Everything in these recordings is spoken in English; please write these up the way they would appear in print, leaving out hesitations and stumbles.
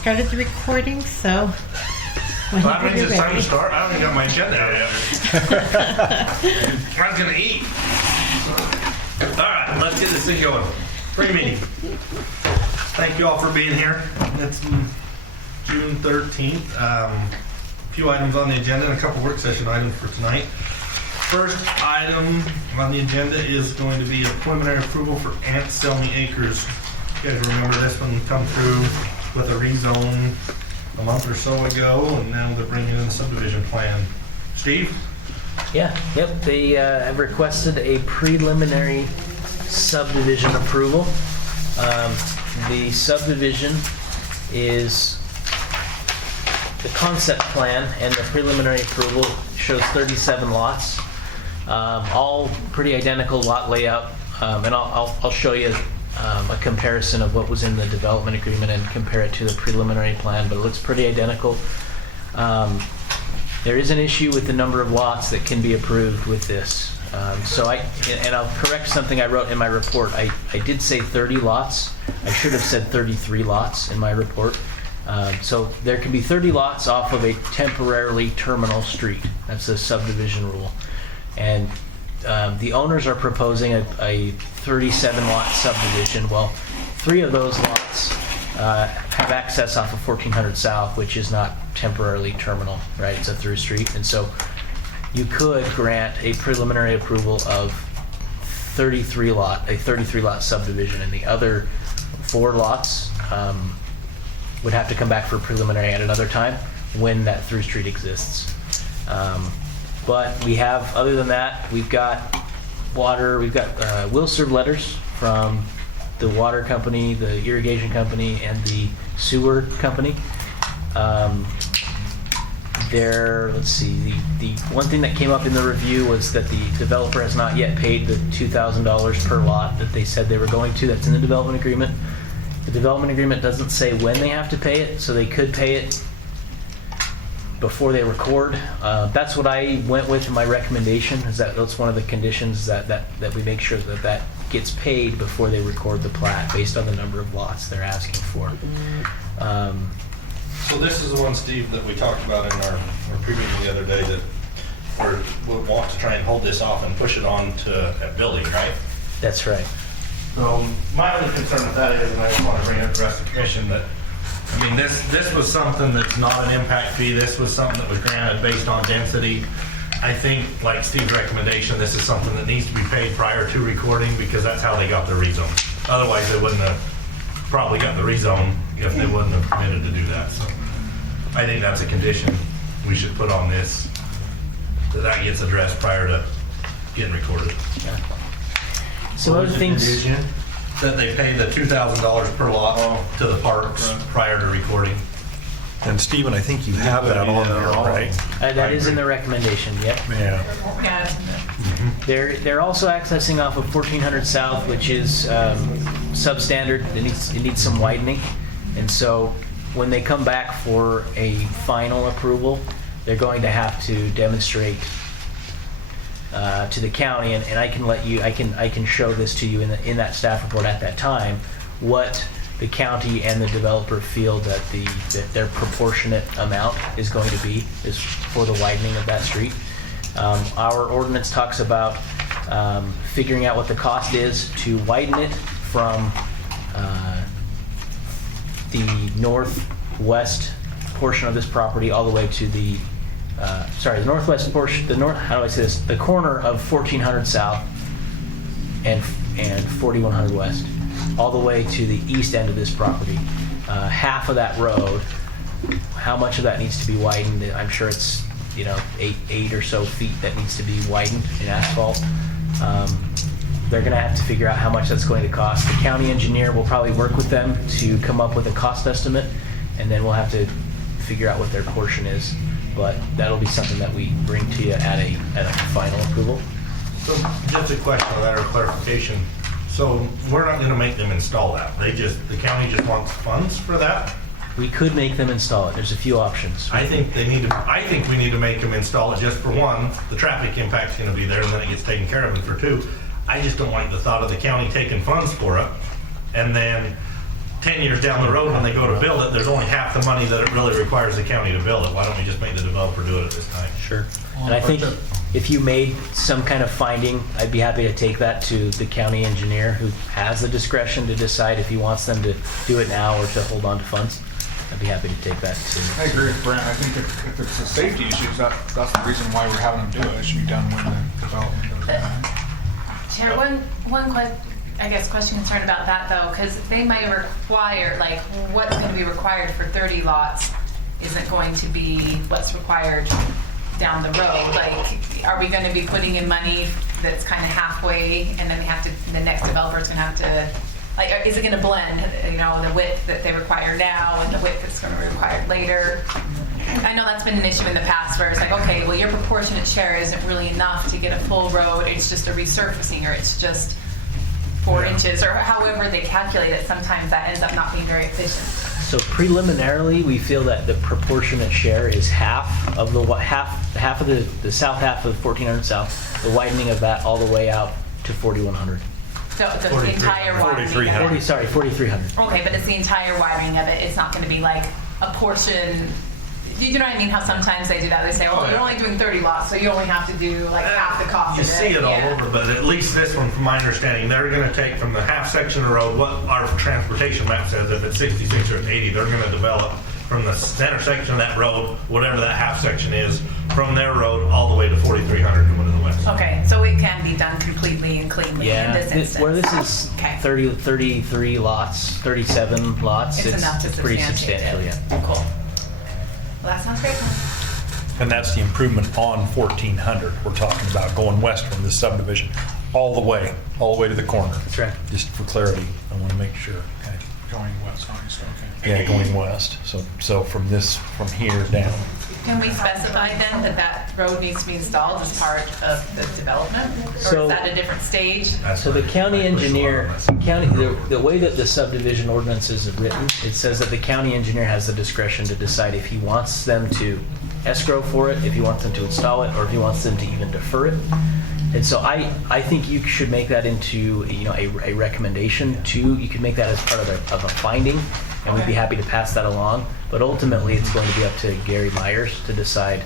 started the recording, so Well, that whenever means you're it's time to ready. start. I haven't got my agenda out yet. I was gonna eat. All right, let's get this thing going. Pre-meeting. Thank you all for being here. It's June 13th. A few items on the agenda and a couple work session items for tonight. First item on the agenda is going to be a preliminary approval for Anselmi Acres. You guys remember this one come through with a rezone a month or so ago, and now they're bringing in the subdivision plan. Steve? Yeah, yep, they have requested a preliminary subdivision approval. The subdivision is, the concept plan and the preliminary approval shows 37 lots, all pretty identical lot layout, and I'll show you a comparison of what was in the development agreement and compare it to the preliminary plan, but it looks pretty identical. There is an issue with the number of lots that can be approved with this. And I'll correct something I wrote in my report. I did say 30 lots. I should have said 33 lots in my report. So there can be 30 lots off of a temporarily terminal street. That's a subdivision rule. And the owners are proposing a 37 lot subdivision. Well, 3 of those lots have access off of 1400 South, which is not temporarily terminal, right? It's a through street. And so you could grant a preliminary approval of a 33 lot subdivision, and the other 4 lots would have to come back for preliminary at another time when that through street exists. But we have, other than that, we've got water, we've got will serve letters from the water company, the irrigation company, and the sewer company. Let's see, the one thing that came up in the review was that the developer has not yet paid the $2,000 per lot that they said they were going to. That's in the development agreement. The development agreement doesn't say when they have to pay it, so they could pay it before they record. That's what I went with in my recommendation, is that's one of the conditions that we make sure that gets paid before they record the plat based on the number of lots they're asking for. So this is the one, Steve, that we talked about in our pre-meeting the other day, that we'll want to try and hold this off and push it on to a building, right? That's right. So my only concern with that is, and I just want to bring it up to the rest of the commission, that, I mean, this was something that's not an impact fee. This was something that was granted based on density. I think, like Steve's recommendation, this is something that needs to be paid prior to recording, because that's how they got the rezone. Otherwise, they wouldn't have probably got the rezone if they wouldn't have permitted to do that. So I think that's a condition we should put on this, that gets addressed prior to getting recorded. Yeah. So other things, That they pay the $2,000 per lot to the parks prior to recording. And Stephen, I think you have that on there, right? that is in the recommendation, yep. Yeah. They're also accessing off of 1400 South, which is substandard. It needs some widening, and so when they come back for a final approval, they're going to have to demonstrate to the county, and I can show this to you in that staff report at that time, what the county and the developer feel that their proportionate amount is going to be is for the widening of that street. Our ordinance talks about figuring out what the cost is to widen it from the northwest portion of this property all the way to the the northwest portion, the corner of 1400 South and 4100 West, all the way to the east end of this property. Half of that road, how much of that needs to be widened? I'm sure it's 8 or so feet that needs to be widened in asphalt. They're going to have to figure out how much that's going to cost. The county engineer will probably work with them to come up with a cost estimate, and then we'll have to figure out what their portion is. But that'll be something that we bring to you at a final approval. So just a question on that, or clarification. So we're not going to make them install that. The county just wants funds for that? We could make them install it. There's a few options. I think we need to make them install it, just for one, the traffic impact's going to be there, and then it gets taken care of, and for two, I just don't like the thought of the county taking funds for it and then 10 years down the road when they go to build it, there's only half the money that it really requires the county to build it. Why don't we just make the developer do it at this time? Sure. And I think if you made some kind of finding, I'd be happy to take that to the county engineer who has the discretion to decide if he wants them to do it now or to hold on to funds. I'd be happy to take that to. I agree with Brent. I think if it's a safety issue, that's the reason why we're having them do it. It should be done when the development goes on. Chair, question concern about that though, because they might require, like, what's going to be required for 30 lots isn't going to be what's required down the road. Like, are we going to be putting in money that's kind of halfway, and then the next developer's going to have to, like, is it going to blend, you know, the width that they require now and the width that's going to be required later? I know that's been an issue in the past where it's like, okay, well, your proportionate share isn't really enough to get a full road. It's just a resurfacing, or it's just 4 inches, or however they calculate it. Sometimes that ends up not being very efficient. So preliminarily, we feel that the proportionate share is half of the south half of 1400 south, the widening of that all the way out to 4100. So the entire widening. 4300. Okay, but it's the entire wiring of it. It's not going to be like a portion. You know what I mean? How sometimes they do that. They say, well, you're only doing 30 lots, so you only have to do like half the cost You of it. see it all over, but at least this one, from my understanding, they're going to take from the half section of the road, what our transportation map says, if it's 66 or it's 80, they're going to develop from the center section of that road, whatever that half section is, from their road all the way to 4300 and to the west. Okay, so it can be done completely and cleanly in this instance. Where this is Okay. 33 lots, 37 lots, It's enough to pretty substantiate substantial, it. Cool. Well, that sounds great. And that's the improvement on 1400. We're talking about going west from this subdivision all the way to the corner. That's right. Just for clarity, I want to make sure. Okay. Going west, obviously, okay. Yeah, going west. So from here down. Can we specify then that road needs to be installed as part of the development? Or So- is that a different stage? So the county engineer, the way that the subdivision ordinance is written, it says that the county engineer has the discretion to decide if he wants them to escrow for it, if he wants them to install it, or if he wants them to even defer it. And so I think you should make that into, you know, a recommendation too. You could make that as part of a finding, and we'd be happy to pass that along. But ultimately, it's going to be up to Gary Myers to decide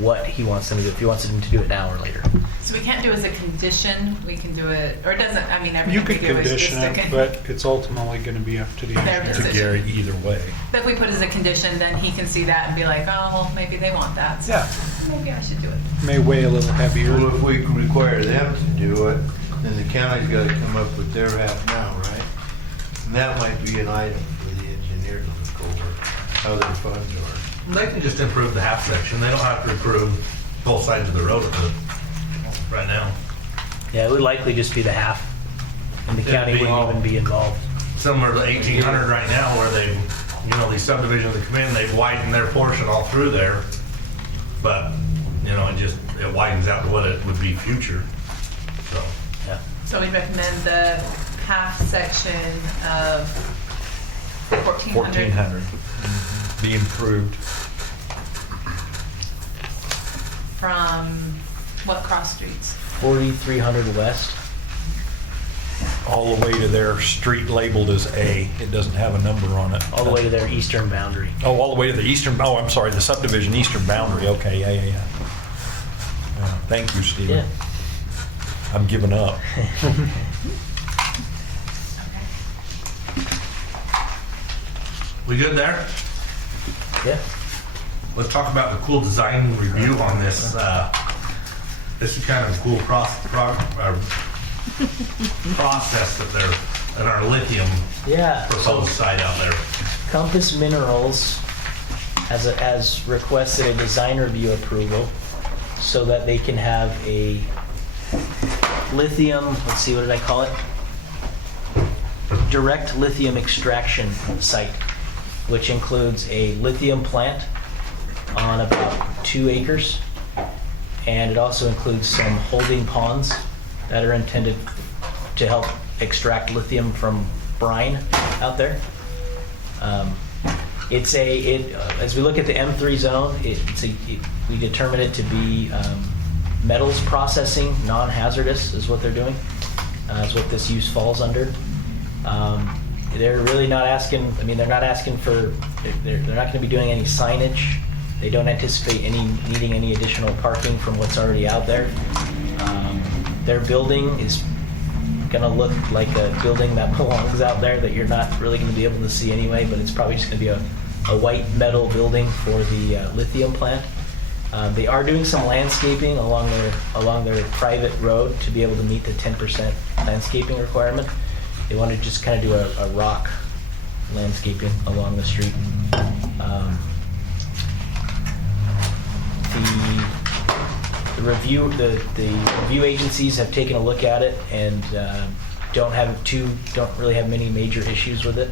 what he wants them to do, if he wants them to do it now or later. So we can't do it as a condition, we can do it, or it doesn't, I mean, You everything could we do is just condition a it, but it's ultimately going to be up to the Their engineer. To Gary either way. But if we put it as a condition, then he can see that and be like, oh, well, maybe they want that. So Yeah. maybe I should do it. May weigh a little heavier. Well, if we require them to do it, then the county's got to come up with their half now, right? And that might be an item for the engineer to look over, how their funds are. They can just improve the half section. They don't have to improve both sides of the road right now. Yeah, it would likely just be the half, and the It'd county be- wouldn't even be involved. Similar to 1800 right now, where they've, you know, these subdivisions that come in, they've widened their portion all through there. But, you know, it widens out to what it would be future. So, Yeah. So we recommend the half section of 1400. 1400. Be improved. From what cross streets? 4300 west. All the way to their street labeled as A. It doesn't have a number on it. All the way to their eastern boundary. Oh, all the way to the eastern, oh, I'm sorry, the subdivision eastern boundary. Okay, yeah. Thank you, Stephen. Yeah. I'm giving up. we good there? Yeah. Let's talk about the cool design review on this. This is kind of a cool process that they're in our lithium Yeah. proposed site out there. Compass Minerals has requested a design review approval so that they can have a lithium, let's see, what did I call it? Direct lithium extraction site, which includes a lithium plant on about 2 acres. And it also includes some holding ponds that are intended to help extract lithium from brine out there. As we look at the M3 zone, we determine it to be metals processing, non-hazardous is what they're doing, is what this use falls under. they're really not asking, I mean, they're not asking for, they're not gonna be doing any signage. They don't anticipate needing any additional parking from what's already out there. Their building is gonna look like a building that belongs out there that you're not really gonna be able to see anyway, but it's probably just gonna be a white metal building for the lithium plant. They are doing some landscaping along their private road to be able to meet the 10% landscaping requirement. They want to just kind of do a rock landscaping along the street. The review agencies have taken a look at it and don't really have many major issues with it,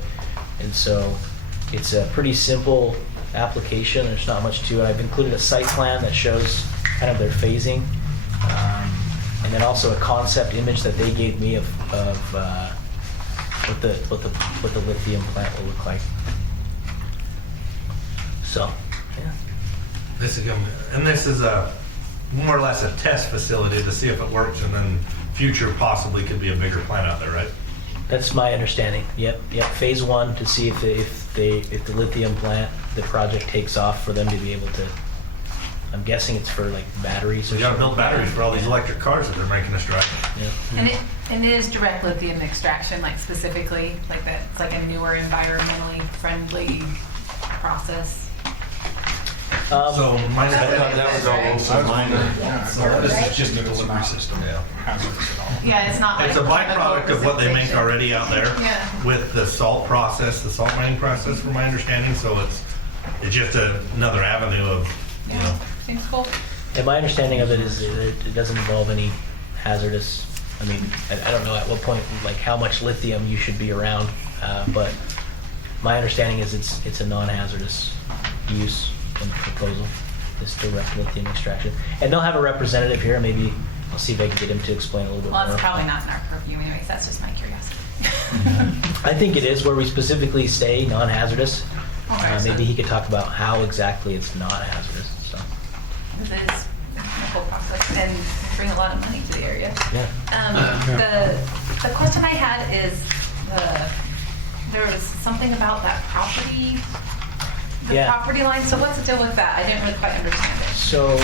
and so it's a pretty simple application. There's not much to it. I've included a site plan that shows kind of their phasing, and then also a concept image that they gave me of what the lithium plant will look like. So, yeah. This is a more or less a test facility to see if it works, and then future possibly could be a bigger plant out there, right? That's my understanding. Yep. Phase 1 to see if the lithium plant, the project takes off for them to be able to. I'm guessing it's for like batteries. So you gotta build batteries for all these electric cars that they're making us drive. Yeah. And it is direct lithium extraction, like specifically, like that. It's like a newer, environmentally friendly process. So my That was all open minor. This is just a delivery system. hazardous at all. Yeah, it's not. It's a like byproduct of what they make chemical already out there Yeah. with the salt process, the salt mining process, from my understanding. So it's just another avenue of, you know. Seems cool. And my understanding of it is that it doesn't involve any hazardous. I mean, I don't know at what point, like how much lithium you should be around, but my understanding is it's a non-hazardous use in the proposal, this direct lithium extraction. And they'll have a representative here. Maybe I'll see if I can get him to explain a little bit Well, more. it's probably not in our purview anyways. That's just my curiosity. I think it is where we specifically say non-hazardous. Okay, so- Maybe he could talk about how exactly it's not hazardous. So, This is a whole process and bring a lot of money to the area. yeah. The question I had is there was something about that property, the Yeah. property line. So what's the deal with that? I didn't really quite understand it. So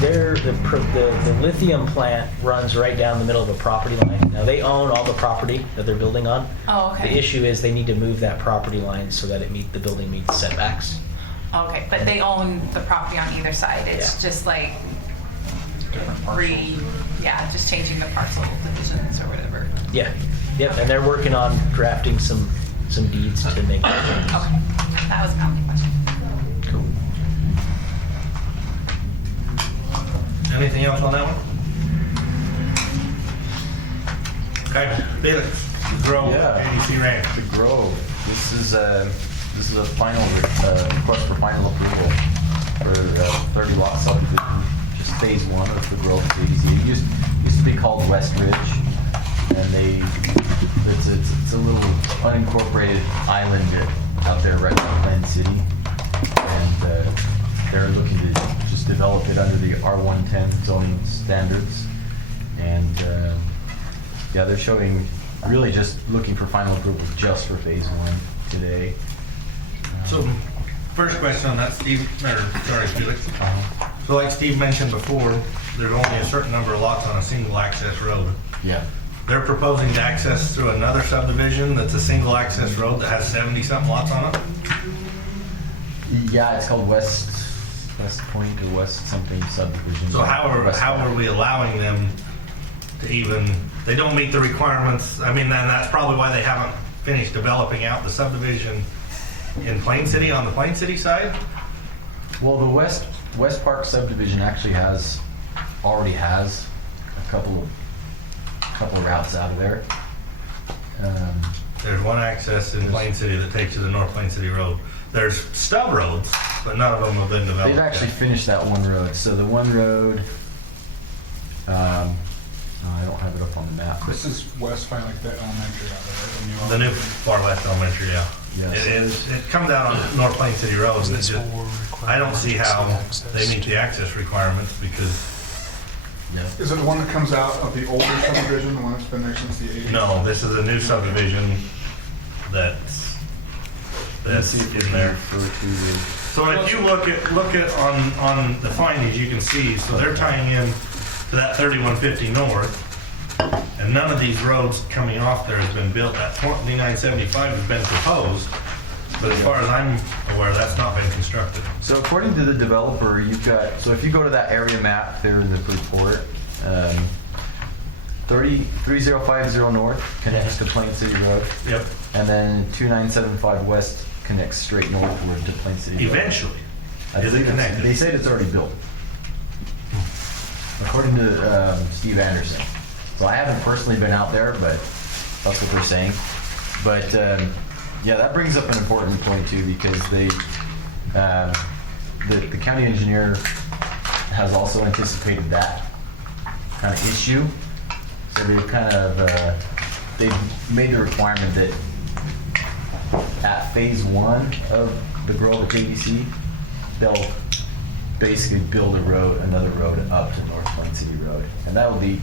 the lithium plant runs right down the middle of a property line. Now they own all the property that they're building on. Oh, okay. The issue is they need to move that property line so that the building meets setbacks. Okay, but they own the property on either side. It's Yeah. just like Different parcels. just changing the parcel divisions or whatever. Yeah. Yep. And they're working on drafting some deeds to make that change. Okay, that was my only question. Cool. Anything else on that one? Okay, Felix, Grove, Yeah. JDC Ranch. The Grove, this is a final request for final approval for 30 lot subdivision, just phase 1 of the Grove JDC. It used to be called West Ridge, and it's a little unincorporated island out there right by Glen City, and they're looking to just develop it under the R110 zoning standards, and they're showing really just looking for final approval just for phase 1 today. So, first question on that, Steve, Felix. So like Steve mentioned before, there's only a certain number of lots on a single access road. Yeah. They're proposing to access through another subdivision that's a single access road that has 70-something lots on it. Yeah, it's called West Point or West something subdivision. So how West are we allowing them to even, they don't meet the requirements? I mean, then that's probably why they haven't finished developing out the subdivision in Plain City, on the Plain City side? Well, the West Park subdivision actually already has a couple of routes out of there. There's one access in Plain City that takes you to the North Plain City Road. There's stub roads, but none of them have been developed. They've actually finished that one road. So the one road, I don't have it up on the map. This is west by like the elementary out there, right? The new Far West Elementary, yeah. Yes. It comes out on North Plain City Road. and it just- I don't see how they meet the access requirements because, Yeah. Is it the one that comes out of the older subdivision, the one that's been there since the 80s? no, this is a new subdivision that's in there. So if you look at on the findings, you can see, so they're tying in to that 3150 north, and none of these roads coming off there has been built. That 2975 has been proposed, but as far as I'm aware, that's not been constructed. So according to the developer, you've got, so if you go to that area map there in the report, 3050 north connects to Plain City Road. Yep. And then 2975 west connects straight northward to Plain City Road. Eventually. I Is it believe it's- connected? They said it's already built. According to Steve Anderson. So I haven't personally been out there, but that's what they're saying. But yeah, that brings up an important point too, because the county engineer has also anticipated that kind of issue. So they've kind of they've made the requirement that at phase 1 of the growth at JDC, they'll basically build another road up to North Plain City Road, and that'll be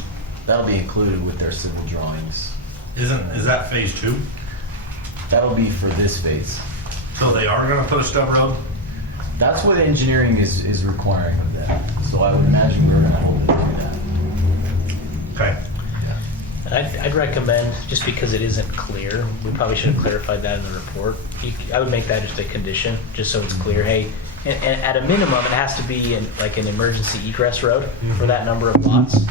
included with their civil drawings. Is that phase 2? That'll be for this phase. So they are going to put a stub road? That's what engineering is requiring of them. So I would imagine we're going to hold them to that. Okay. I'd recommend, just because it isn't clear, we probably should have clarified that in the report. I would make that just a condition, just so it's clear, hey, and at a minimum, it has to be like an emergency egress road for that number of lots.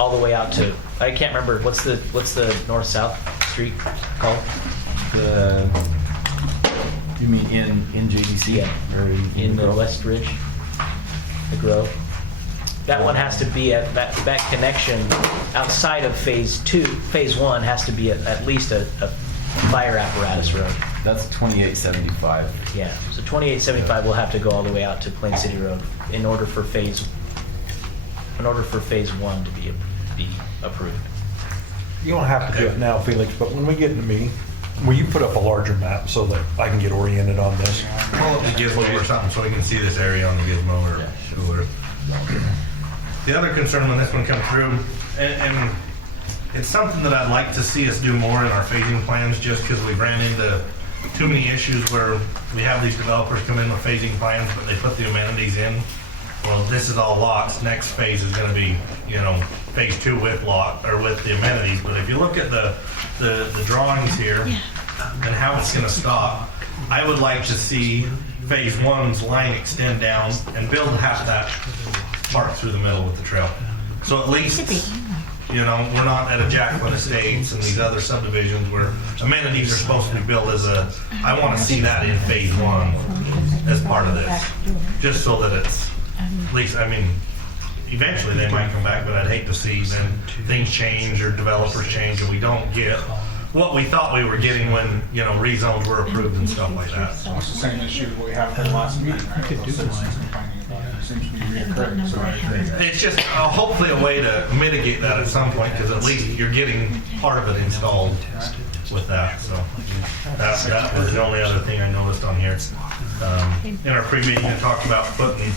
All the way out to, I can't remember, what's the north-south street called? You mean in JDC? Yeah. Or In the West Ridge, the Grove. That one has to be at, that connection outside of phase 2. Phase 1 has to be at least a fire apparatus road. That's 2875. Yeah, so 2875 will have to go all the way out to Plain City Road in order for phase 1 to be approved. You don't have to do it now, Felix, but when we get in the meeting, will you put up a larger map so that I can get oriented on this? Pull up the gizmo or something so we can see this area on the gizmo or cooler. The other concern when this one comes through, and it's something that I'd like to see us do more in our phasing plans, just because we ran into too many issues where we have these developers come in with phasing plans, but they put the amenities in. Well, this is all lots. Next phase is going to be, phase 2 with lot or with the amenities. But if you look at the drawings here and how it's going to stop, I would like to see phase 1's line extend down and build half that part through the middle with the trail. So at least, we're not at a Jacqueline Estates and these other subdivisions where amenities are supposed to be built as I want to see that in phase 1 as part of this. Just so that it's, at least, eventually they might come back, but I'd hate to see then things change or developers change and we don't get what we thought we were getting when, rezones were approved and stuff like that. It's the same issue we had from the last meeting, right? Those citizens complaining about it. It seems to be reoccurring, so I agree. It's just hopefully a way to mitigate that at some point, because at least you're getting part of it installed with that. So that was the only other thing I noticed on here. In our pre-meeting, I talked about putting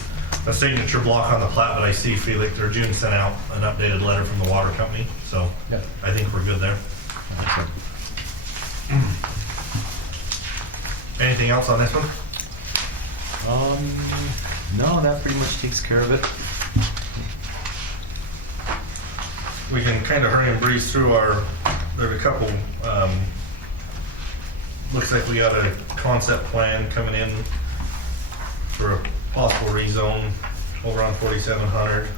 a signature block on the plat, but I see Felix or June sent out an updated letter from the water company, so I think we're good there. Anything else on this one? No, that pretty much takes care of it. We can kind of hurry and breeze through there's a couple, looks like we got a concept plan coming in for a possible rezone over on 4700.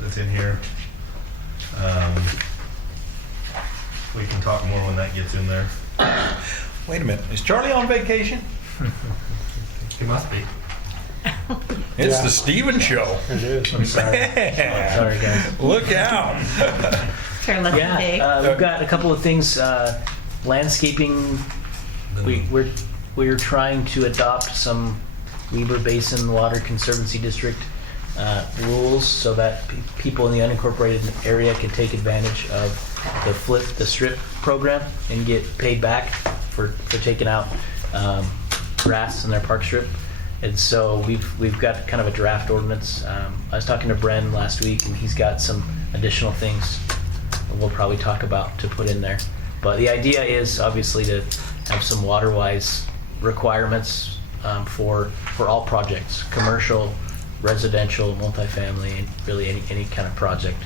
That's in here. We can talk more when that gets in there. Wait a minute, is Charlie on vacation? He must be. It's the Steven Show. It is, I'm sorry. Man, Sorry, guys. look out. It's our lucky day. Yeah, we've got a couple of things. Landscaping, we're trying to adopt some Weber Basin Water Conservancy District rules so that people in the unincorporated area can take advantage of the strip program and get paid back for taking out grass in their park strip. And so we've got kind of a draft ordinance. I was talking to Bren last week, and he's got some additional things we'll probably talk about to put in there. But the idea is obviously to have some water-wise requirements for all projects, commercial, residential, multifamily, and really any kind of project.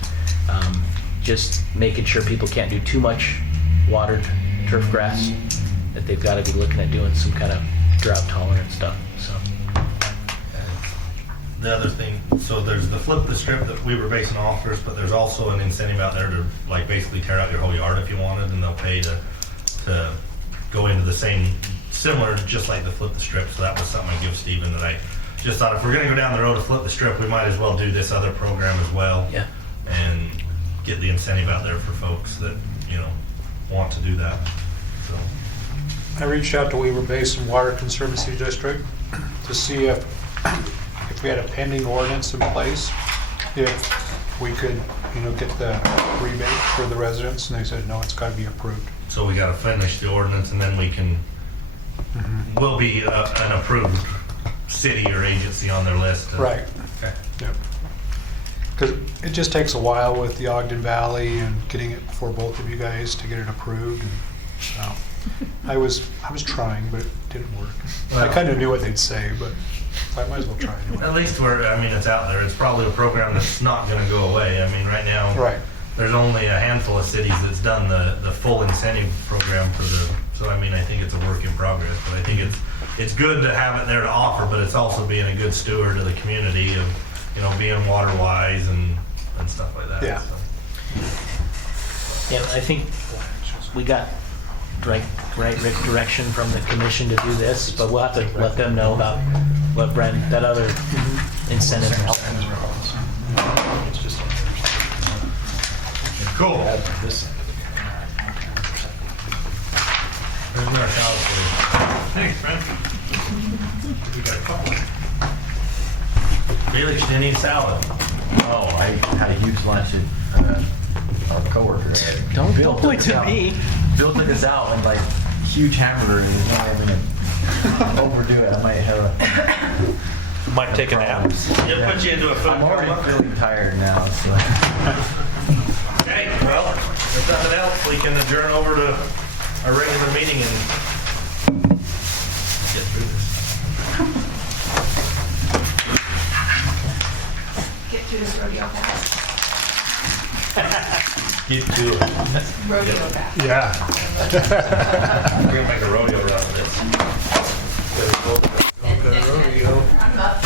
Just making sure people can't do too much watered turf grass, that they've got to be looking at doing some kind of drought tolerant stuff. So The other thing, so there's the flip the strip that we were basing offers, but there's also an incentive out there to like basically tear out your whole yard if you wanted, and they'll pay to go into the same, similar, just like the flip the strip. So that was something I give Steven, that I just thought if we're gonna go down the road to flip the strip, we might as well do this other program as well. Yeah. And get the incentive out there for folks that, you know, want to do that. So I reached out to Weaver Basin Water Conservancy District to see if we had a pending ordinance in place, if we could, get the rebate for the residents, and they said, no, it's got to be approved. So we gotta finish the ordinance and then we can, we'll be an approved city or agency on their list. Right. Okay. Yep. Because it just takes a while with the Ogden Valley and getting it before both of you guys to get it approved. And so I was trying, but it didn't work. I kind of knew what they'd say, but I might as well try anyway. At least it's out there. It's probably a program that's not gonna go away. I mean, right now, Right. there's only a handful of cities that's done the full incentive program for so I mean, I think it's a work in progress, but I think it's good to have it there to offer, but it's also being a good steward of the community of, being water wise and stuff like that. Yeah. So. yeah, I think we got right direction from the commission to do this, but we'll have to let them know about what that other incentive. It's just Cool. There's our salad for you. Thanks, friend. We got a couple. Felix, you didn't eat salad. Oh, I had a huge lunch at our coworker. Don't point to me. Bill took us out and like huge hamburger, and he's not even gonna overdo it. I might have Might take a nap. It'll put you into a food I'm already coma. feeling tired now, so. Okay, well, if nothing else, we can adjourn over to our regular meeting and get through this. Get through this rodeo fast. Get to it. Rodeo fast. Yeah. We're gonna make a rodeo out of this. I'm up.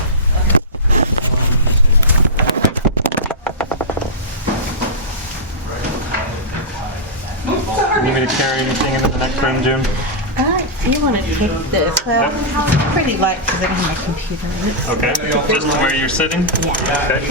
Need me to carry anything into the next room, Jim? Do you want to take this? Well, it's pretty light because I don't have my computer in it. Okay. Just where you're sitting? Okay.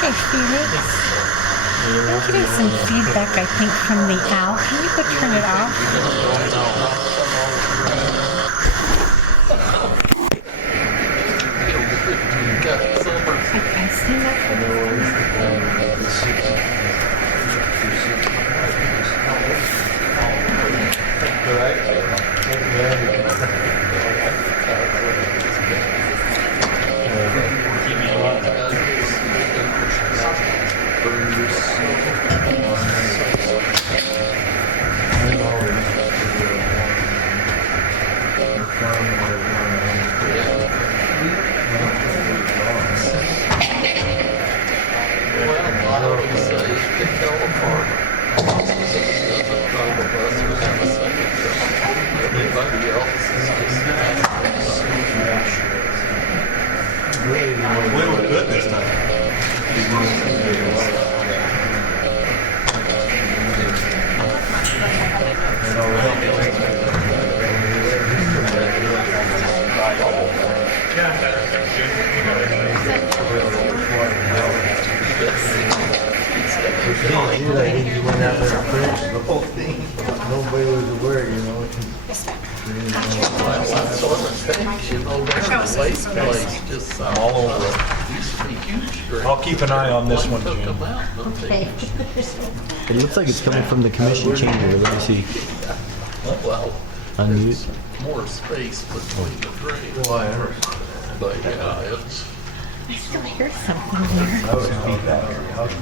Hey, Felix. I'm getting some feedback, I think, from the owl. Can you go turn it off? I see that. We were good this time. I think you went out there and finished the whole thing. Nobody was aware, you know. I'm all over it. I'll keep an eye on this one, Jim. Okay. It looks like it's coming from the commission chamber. Let me see. Well, Unmute. more space between the drains, Well, I understand. but yeah, it's, I still hear something there. I was feedback in the house.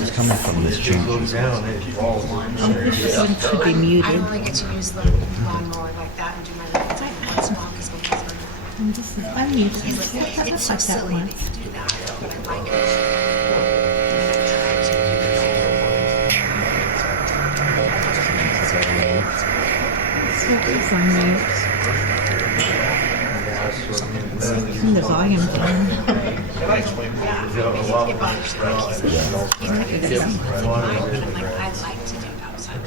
It's coming from this chamber. Goes down, it falls. This one should be muted. I only get to use the lawnmower like that and do my lawns once in a while because my husband. And this is unmuted. He's like, It it's looks so like that silly one. that you do that, but I like it. It's unmute. Turn the volume down. It bothers me. He's kind of but I'm like, I'd like to do it outside.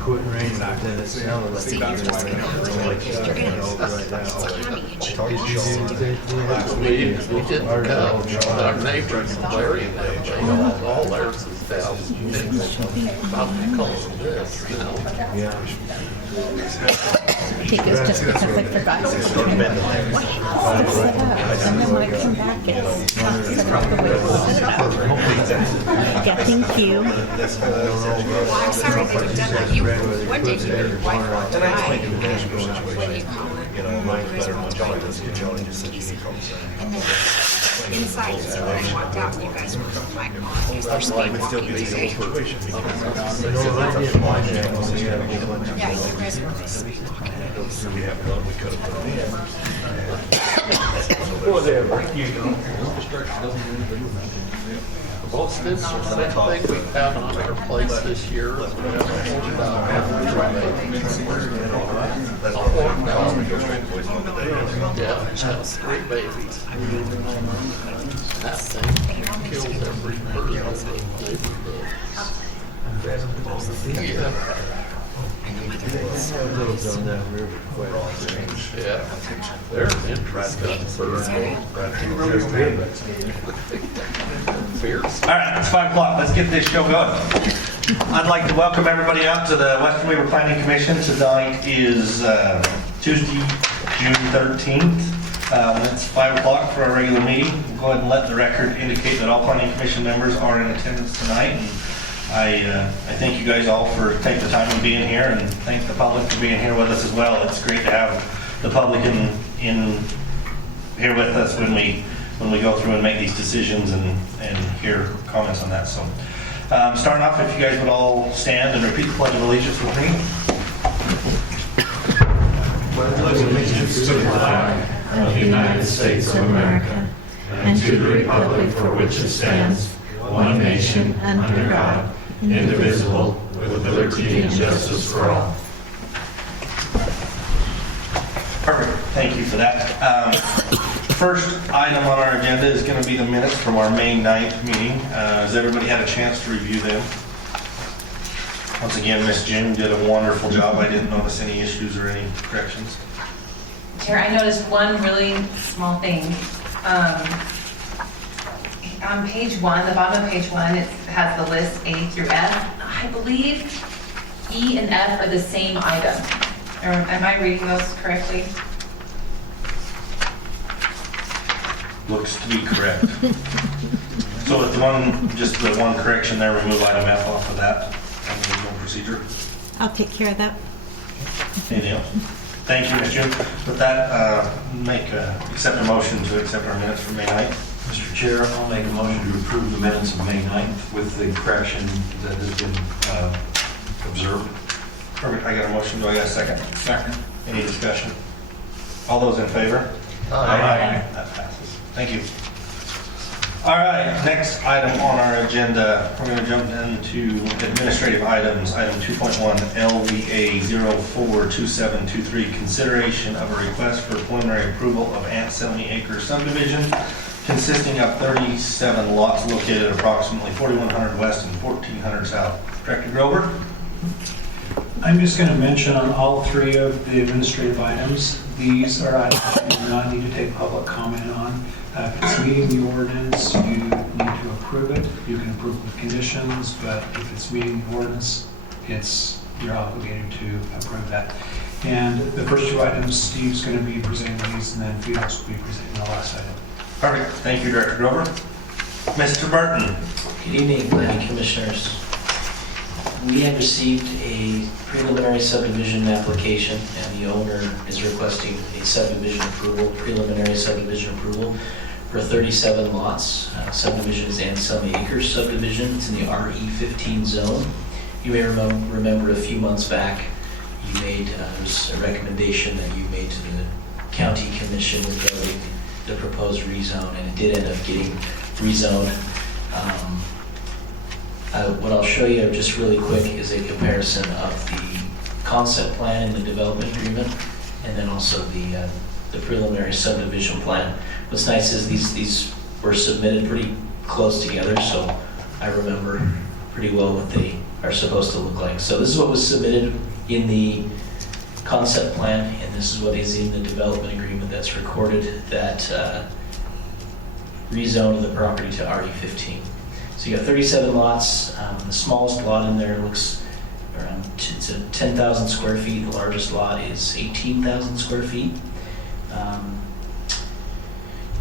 Quit raining, but then it sounded like See, you're just gonna, like you're gonna, over right now. it's Tammy and she Did wants you to do do it. we did our neighbors in Larry, all theirs is down. About because of this, you know. Yeah. I think it was just because I forgot to turn it. What happened to set up? And then when I come back, it's not set up the way it was set up. Yeah, thank you. Well, I'm sorry that you've done that. You, one day your wife walked by when you call her. You guys were all trying to do Casey. And then inside, so when I walked out, you guys were like, oh, I guess they're speed walking today. Yeah, you guys were speed walking. Well, it's this same thing we have on our place this year. We have a whole about yeah, has 3 babies. That thing kills every bird in the neighborhood. Yeah. Yeah, they're an interesting bird. Fierce. All right, it's 5 o'clock. Let's get this show going. I'd like to welcome everybody out to the Western Weaver Planning Commission. Tonight is Tuesday, June 13th. It's 5 o'clock for our regular meeting. We'll go ahead and let the record indicate that all Planning Commission members are in attendance tonight. And I thank you guys all for taking the time and being here, and thank the public for being here with us as well. It's great to have the public in here with us when we go through and make these decisions and hear comments on that. So starting off, if you guys would all stand and repeat the Pledge of Allegiance with me. Pledge allegiance to the flag of the United States of America and to the republic for which it stands, one nation, under God, indivisible, with liberty and justice for all. Perfect. Thank you for that. First item on our agenda is going to be the minutes from our May 9th meeting. Has everybody had a chance to review them? Once again, Miss Jim did a wonderful job. I didn't notice any issues or any corrections. Chair, I noticed one really small thing. On page 1, the bottom of page 1, it has the list A through F. I believe E and F are the same item. Am I reading those correctly? Looks to be correct. So with the one correction there, remove item F off of that on the legal procedure. I'll take care of that. Anything else? Thank you, Ms. June. With that, accept a motion to accept our minutes from May 9th. Mr. Chair, I'll make a motion to approve the minutes of May 9th with the correction that has been observed. Perfect, I got a motion, do I got a second? Second. Any discussion? All those in favor? Aye. That passes. Thank you. All right, next item on our agenda, we're going to jump into administrative items. Item 2.1, LVA 042723, consideration of a request for preliminary approval of Anselmi Acres Subdivision consisting of 37 lots located at approximately 4100 west and 1400 south. Director Grover? I'm just going to mention on all three of the administrative items, these are items you do not need to take public comment on. If it's meeting the ordinance, you need to approve it. You can approve it with conditions, but if it's meeting the ordinance, you're obligated to approve that. And the first two items, Steve's going to be presenting these, and then Felix will be presenting the last item. Perfect. Thank you, Director Grover. Mr. Burton? Good evening, Planning Commissioners. We have received a preliminary subdivision application, and the owner is requesting a subdivision approval, preliminary subdivision approval for 37 lots. Subdivision is Anselmi Acres Subdivision. It's in the RE15 zone. You may remember a few months back, you made there was a recommendation that you made to the county commission regarding the proposed rezone, and it did end up getting rezoned. What I'll show you just really quick is a comparison of the concept plan and the development agreement, and then also the preliminary subdivision plan. What's nice is these were submitted pretty close together, so I remember pretty well what they are supposed to look like. So this is what was submitted in the concept plan, and this is what is in the development agreement that's recorded that rezone the property to RE15. So you got 37 lots. The smallest lot in there looks around, it's 10,000 square feet. The largest lot is 18,000 square feet.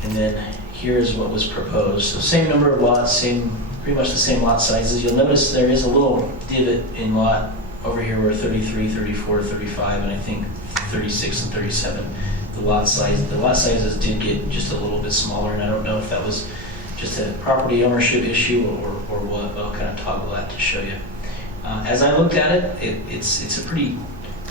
And then here's what was proposed. So same number of lots, pretty much the same lot sizes. You'll notice there is a little divot in lot over here where 33, 34, 35, and I think 36 and 37. The lot sizes did get just a little bit smaller, and I don't know if that was just a property ownership issue or what, but I'll kind of toggle that to show you. As I looked at it, it's a pretty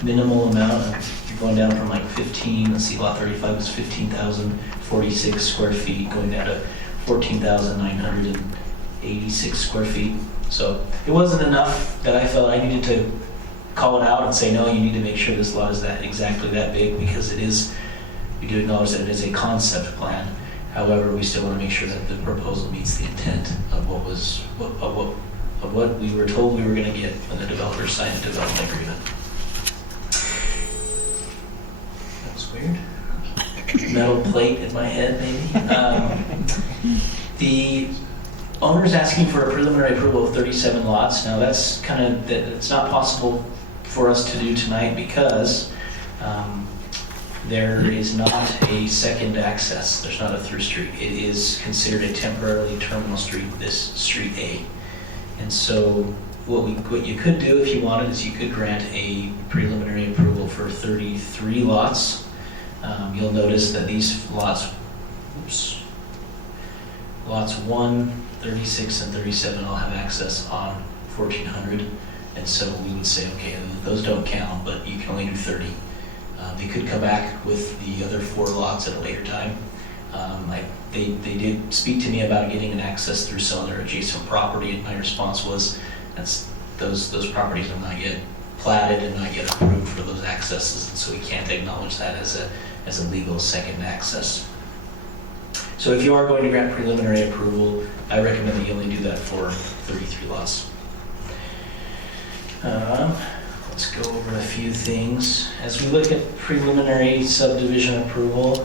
minimal amount. You're going down from like 15, let's see, lot 35 was 15,046 square feet, going down to 14,986 square feet. So it wasn't enough that I felt I needed to call it out and say, no, you need to make sure this lot is exactly that big, because it is, we do acknowledge that it is a concept plan. However, we still want to make sure that the proposal meets the intent of what we were told we were going to get when the developer signed the development agreement. That was weird. Metal plate in my head, maybe. The owner's asking for a preliminary approval of 37 lots. Now that's it's not possible for us to do tonight because there is not a second access. There's not a through street. It is considered a temporarily terminal street, this Street A. And so what you could do if you wanted is you could grant a preliminary approval for 33 lots. You'll notice that these lots 1, 36, and 37 all have access on 1400. And so we would say, okay, those don't count, but you can only do 30. They could come back with the other 4 lots at a later time. They did speak to me about getting an access through some other adjacent property, and my response was, those properties are not yet platted and not yet approved for those accesses, and so we can't acknowledge that as a legal second access. So if you are going to grant preliminary approval, I recommend that you only do that for 33 lots. Let's go over a few things. As we look at preliminary subdivision approval,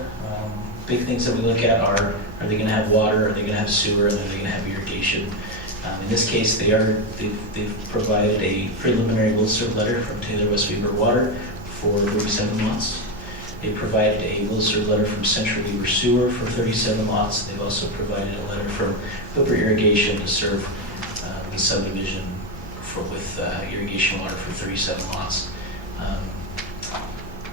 big things that we look at are they going to have water, are they going to have sewer, and are they going to have irrigation? In this case, they've provided a preliminary will serve letter from Taylor West Weaver Water for 37 lots. They provided a will serve letter from Central Weaver Sewer for 37 lots. They've also provided a letter from Hooper Irrigation to serve the subdivision with irrigation water for 37 lots.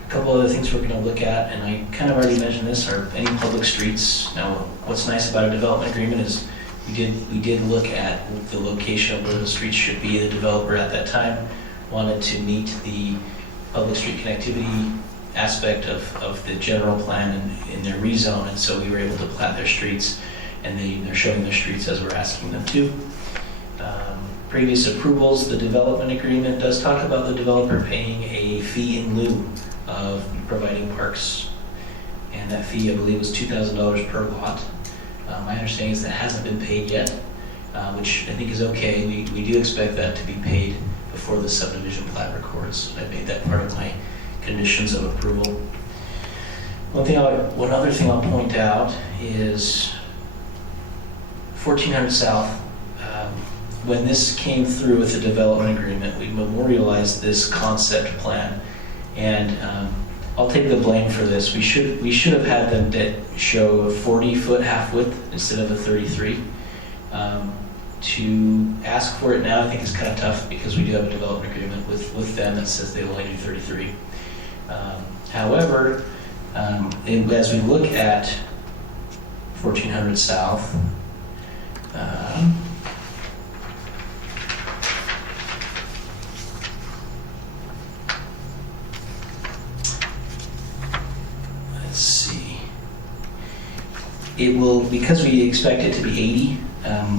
A couple other things we're going to look at, and I kind of already mentioned this, are any public streets. Now, what's nice about a development agreement is we did look at the location of where the streets should be. The developer at that time wanted to meet the public street connectivity aspect of the general plan in their rezone, and so we were able to plat their streets, and they're showing their streets as we're asking them to. Previous approvals, the development agreement does talk about the developer paying a fee in lieu of providing parks, and that fee, I believe, was $2,000 per lot. My understanding is that hasn't been paid yet, which I think is okay. We do expect that to be paid before the subdivision plat records. I made that part of my conditions of approval. One other thing I'll point out is 1400 South. When this came through with the development agreement, we memorialized this concept plan, and I'll take the blame for this. We should have had them show a 40-foot half width instead of a 33. To ask for it now, I think is kind of tough because we do have a development agreement with them that says they will only do 33. However, as we look at 1400 South, let's see. It will, because we expect it to be 80,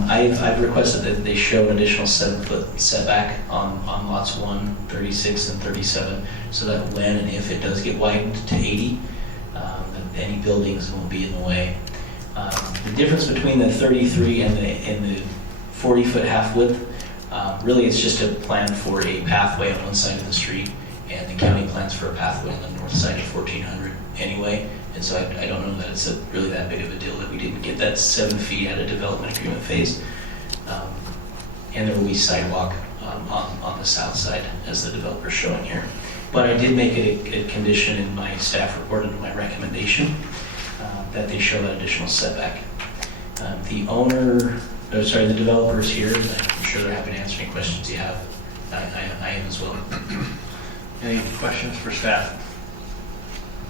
I've requested that they show an additional 7-foot setback on lots 1, 36, and 37, so that when and if it does get widened to 80, that any buildings won't be in the way. The difference between the 33 and the 40-foot half width, really it's just a plan for a pathway on one side of the street, and the county plans for a pathway on the north side of 1400 anyway. And so I don't know that it's really that big of a deal that we didn't get that 7 feet at a development agreement phase. And there will be sidewalk on the south side, as the developer's showing here. But I did make it a condition in my staff report and my recommendation that they show that additional setback. The developer's here, and I'm sure they're happy to answer any questions you have. I am as well. Any questions for staff?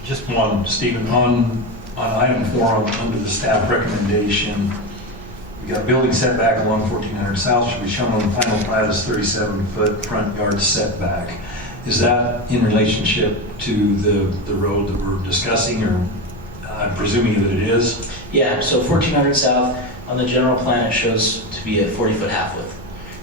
Just one, Stephen, on item 4 under the staff recommendation, we got building setback along 1400 South should be shown on the final plat as 37-foot front yard setback. Is that in relationship to the road that we're discussing, or I'm presuming that it is? Yeah, so 1400 South, on the general plan, it shows to be a 40-foot half width.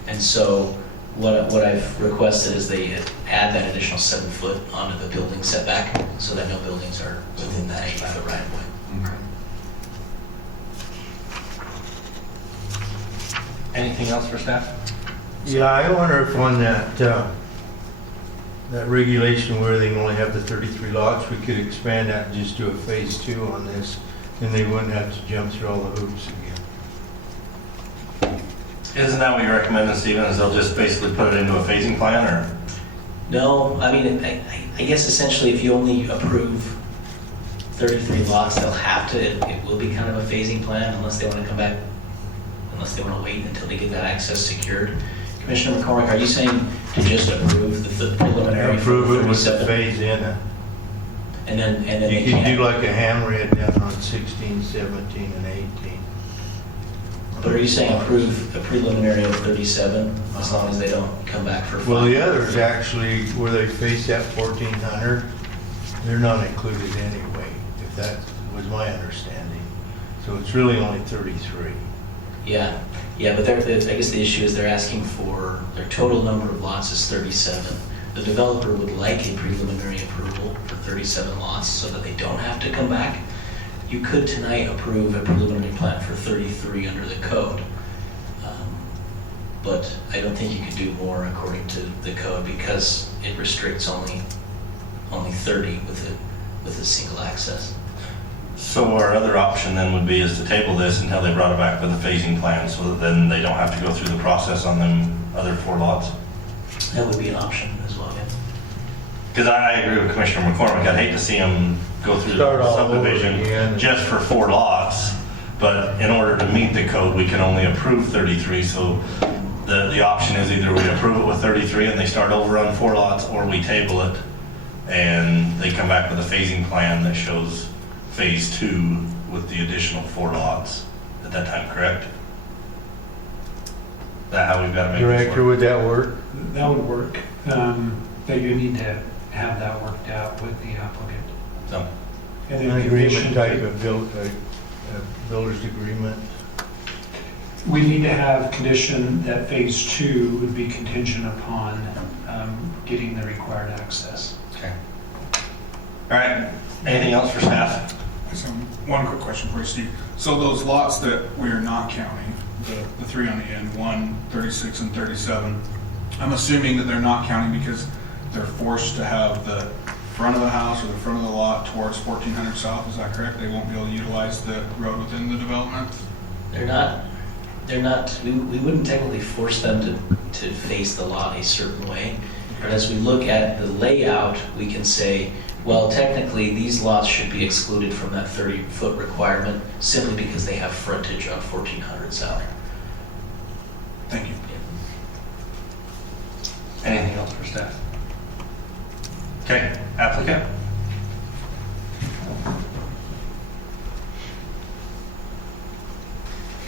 And so what I've requested is they add that additional 7 foot onto the building setback so that no buildings are within that 8-foot right of way. Okay. Anything else for staff? Yeah, I wonder if on that regulation where they only have the 33 lots, we could expand that and just do a phase 2 on this, and they wouldn't have to jump through all the hoops again. Isn't that what you're recommending, Stephen, is they'll just basically put it into a phasing plan, or? No, I mean, I guess essentially if you only approve 33 lots, they'll have to, it will be kind of a phasing plan unless they want to come back, unless they want to wait until they get that access secured. Commissioner McCormick, are you saying to just approve the preliminary? Approve it with the phase in it. And then you can do like a hammerhead down on 16, 17, and 18. But are you saying approve a preliminary of 37 as long as they don't come back for 5? Well, the others actually, where they face that 1400, they're not included anyway, if that was my understanding. So it's really only 33. Yeah, but I guess the issue is they're asking for, their total number of lots is 37. The developer would like a preliminary approval for 37 lots so that they don't have to come back. You could tonight approve a preliminary plan for 33 under the code, but I don't think you could do more according to the code because it restricts only 30 with a single access. So our other option then would be is to table this until they brought it back with a phasing plan, so that then they don't have to go through the process on them other 4 lots? That would be an option as well, yeah. Because I agree with Commissioner McCormick, I'd hate to see them go through the subdivision just for 4 lots, but in order to meet the code, we can only approve 33, so the option is either we approve it with 33 and they start over on 4 lots, or we table it and they come back with a phasing plan that shows phase 2 with the additional 4 lots at that time, correct? Is that how we've got to make this Director, work? would that work? That would work, but you need to have that worked out with the applicant. So, And An then agreement condition- type of builder's agreement? We need to have condition that phase 2 would be contingent upon getting the required access. okay. All right, anything else for staff? So one quick question for you, Steve. So those lots that we are not counting, the 3 on the end, 1, 36, and 37, I'm assuming that they're not counting because they're forced to have the front of the house or the front of the lot towards 1400 South, is that correct? They won't be able to utilize the road within the development? They're not, we wouldn't technically force them to face the lot a certain way. But as we look at the layout, we can say, well, technically, these lots should be excluded from that 30-foot requirement simply because they have frontage on 1400 South. Thank you. Anything else for staff? Okay, applicant?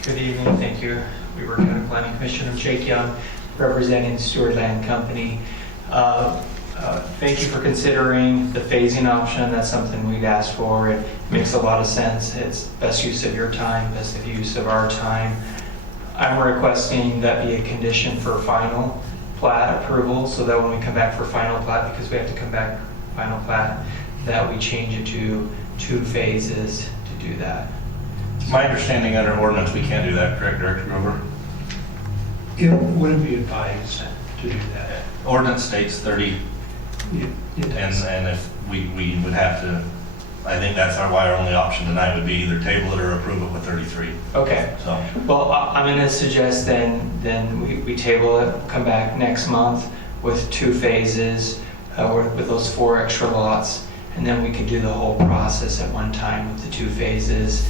Good evening, thank you. We work at the Planning Commission. I'm Jake Young, representing Stewart Land Company. Thank you for considering the phasing option. That's something we'd asked for. It makes a lot of sense. It's best use of your time, best of use of our time. I'm requesting that be a condition for final plat approval, so that when we come back for final plat, because we have to come back for final plat, that we change it to 2 phases to do that. My understanding under ordinance, we can't do that, correct, Director Grover? It wouldn't be advised to do that. Ordinance states 30, It does. and if we would have to, I think that's why our only option tonight would be either table it or approve it with 33. Okay. So, Well, I'm going to suggest then we table it, come back next month with 2 phases, with those 4 extra lots, and then we can do the whole process at one time with the 2 phases.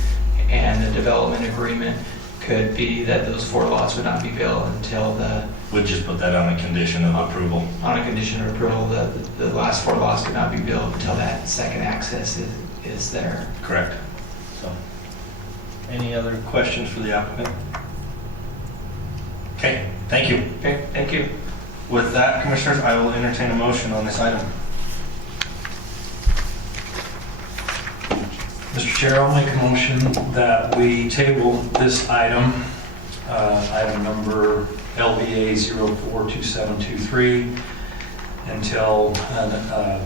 And the development agreement could be that those 4 lots would not be built until we'd just put that on a condition of approval. on a condition of approval, the last 4 lots could not be built until that second access is there. Correct. So, any other questions for the applicant? Okay, thank you. Okay, thank you. With that, Commissioners, I will entertain a motion on this item. Mr. Chair, I'll make a motion that we table this item, item number LVA 042723, until a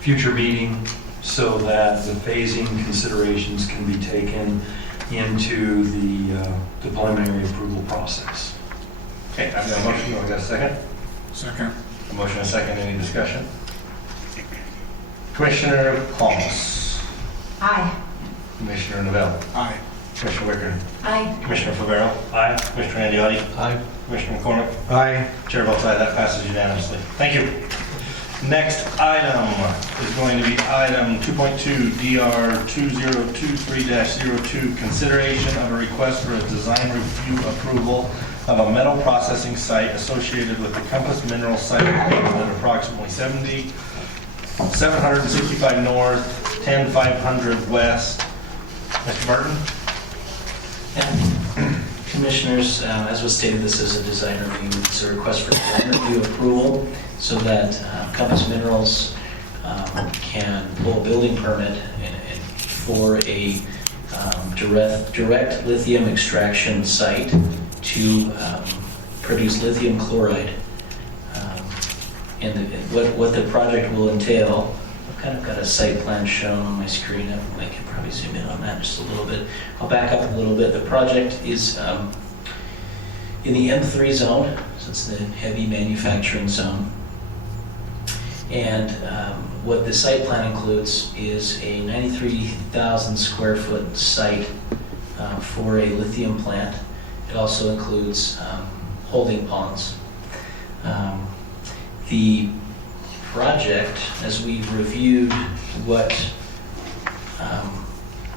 future meeting so that the phasing considerations can be taken into the preliminary approval process. Okay, I've got a motion. Do I got a second? Second. A motion and a second. Any discussion? Commissioner Holmes. Aye. Commissioner Novell. Aye. Commissioner Wicker. Aye. Commissioner Favero. Aye. Commissioner Andiotti. Aye. Commissioner McCormick. Aye. Chair votes aye. That passes unanimously. Thank you. Next item is going to be item 2.2 DR 2023-02, consideration of a request for a design review approval of a metal processing site associated with the Compass Mineral site located at approximately 765 north, 10500 west. Mr. Burton? Commissioners, as was stated, this is a design review. It's a request for design review approval so that Compass Minerals can pull a building permit for a direct lithium extraction site to produce lithium chloride. And what the project will entail, I've kind of got a site plan shown on my screen. I can probably zoom in on that just a little bit. I'll back up a little bit. The project is in the M3 zone, so it's the heavy manufacturing zone. And what the site plan includes is a 93,000 square foot site for a lithium plant. It also includes holding ponds. The project, as we've reviewed what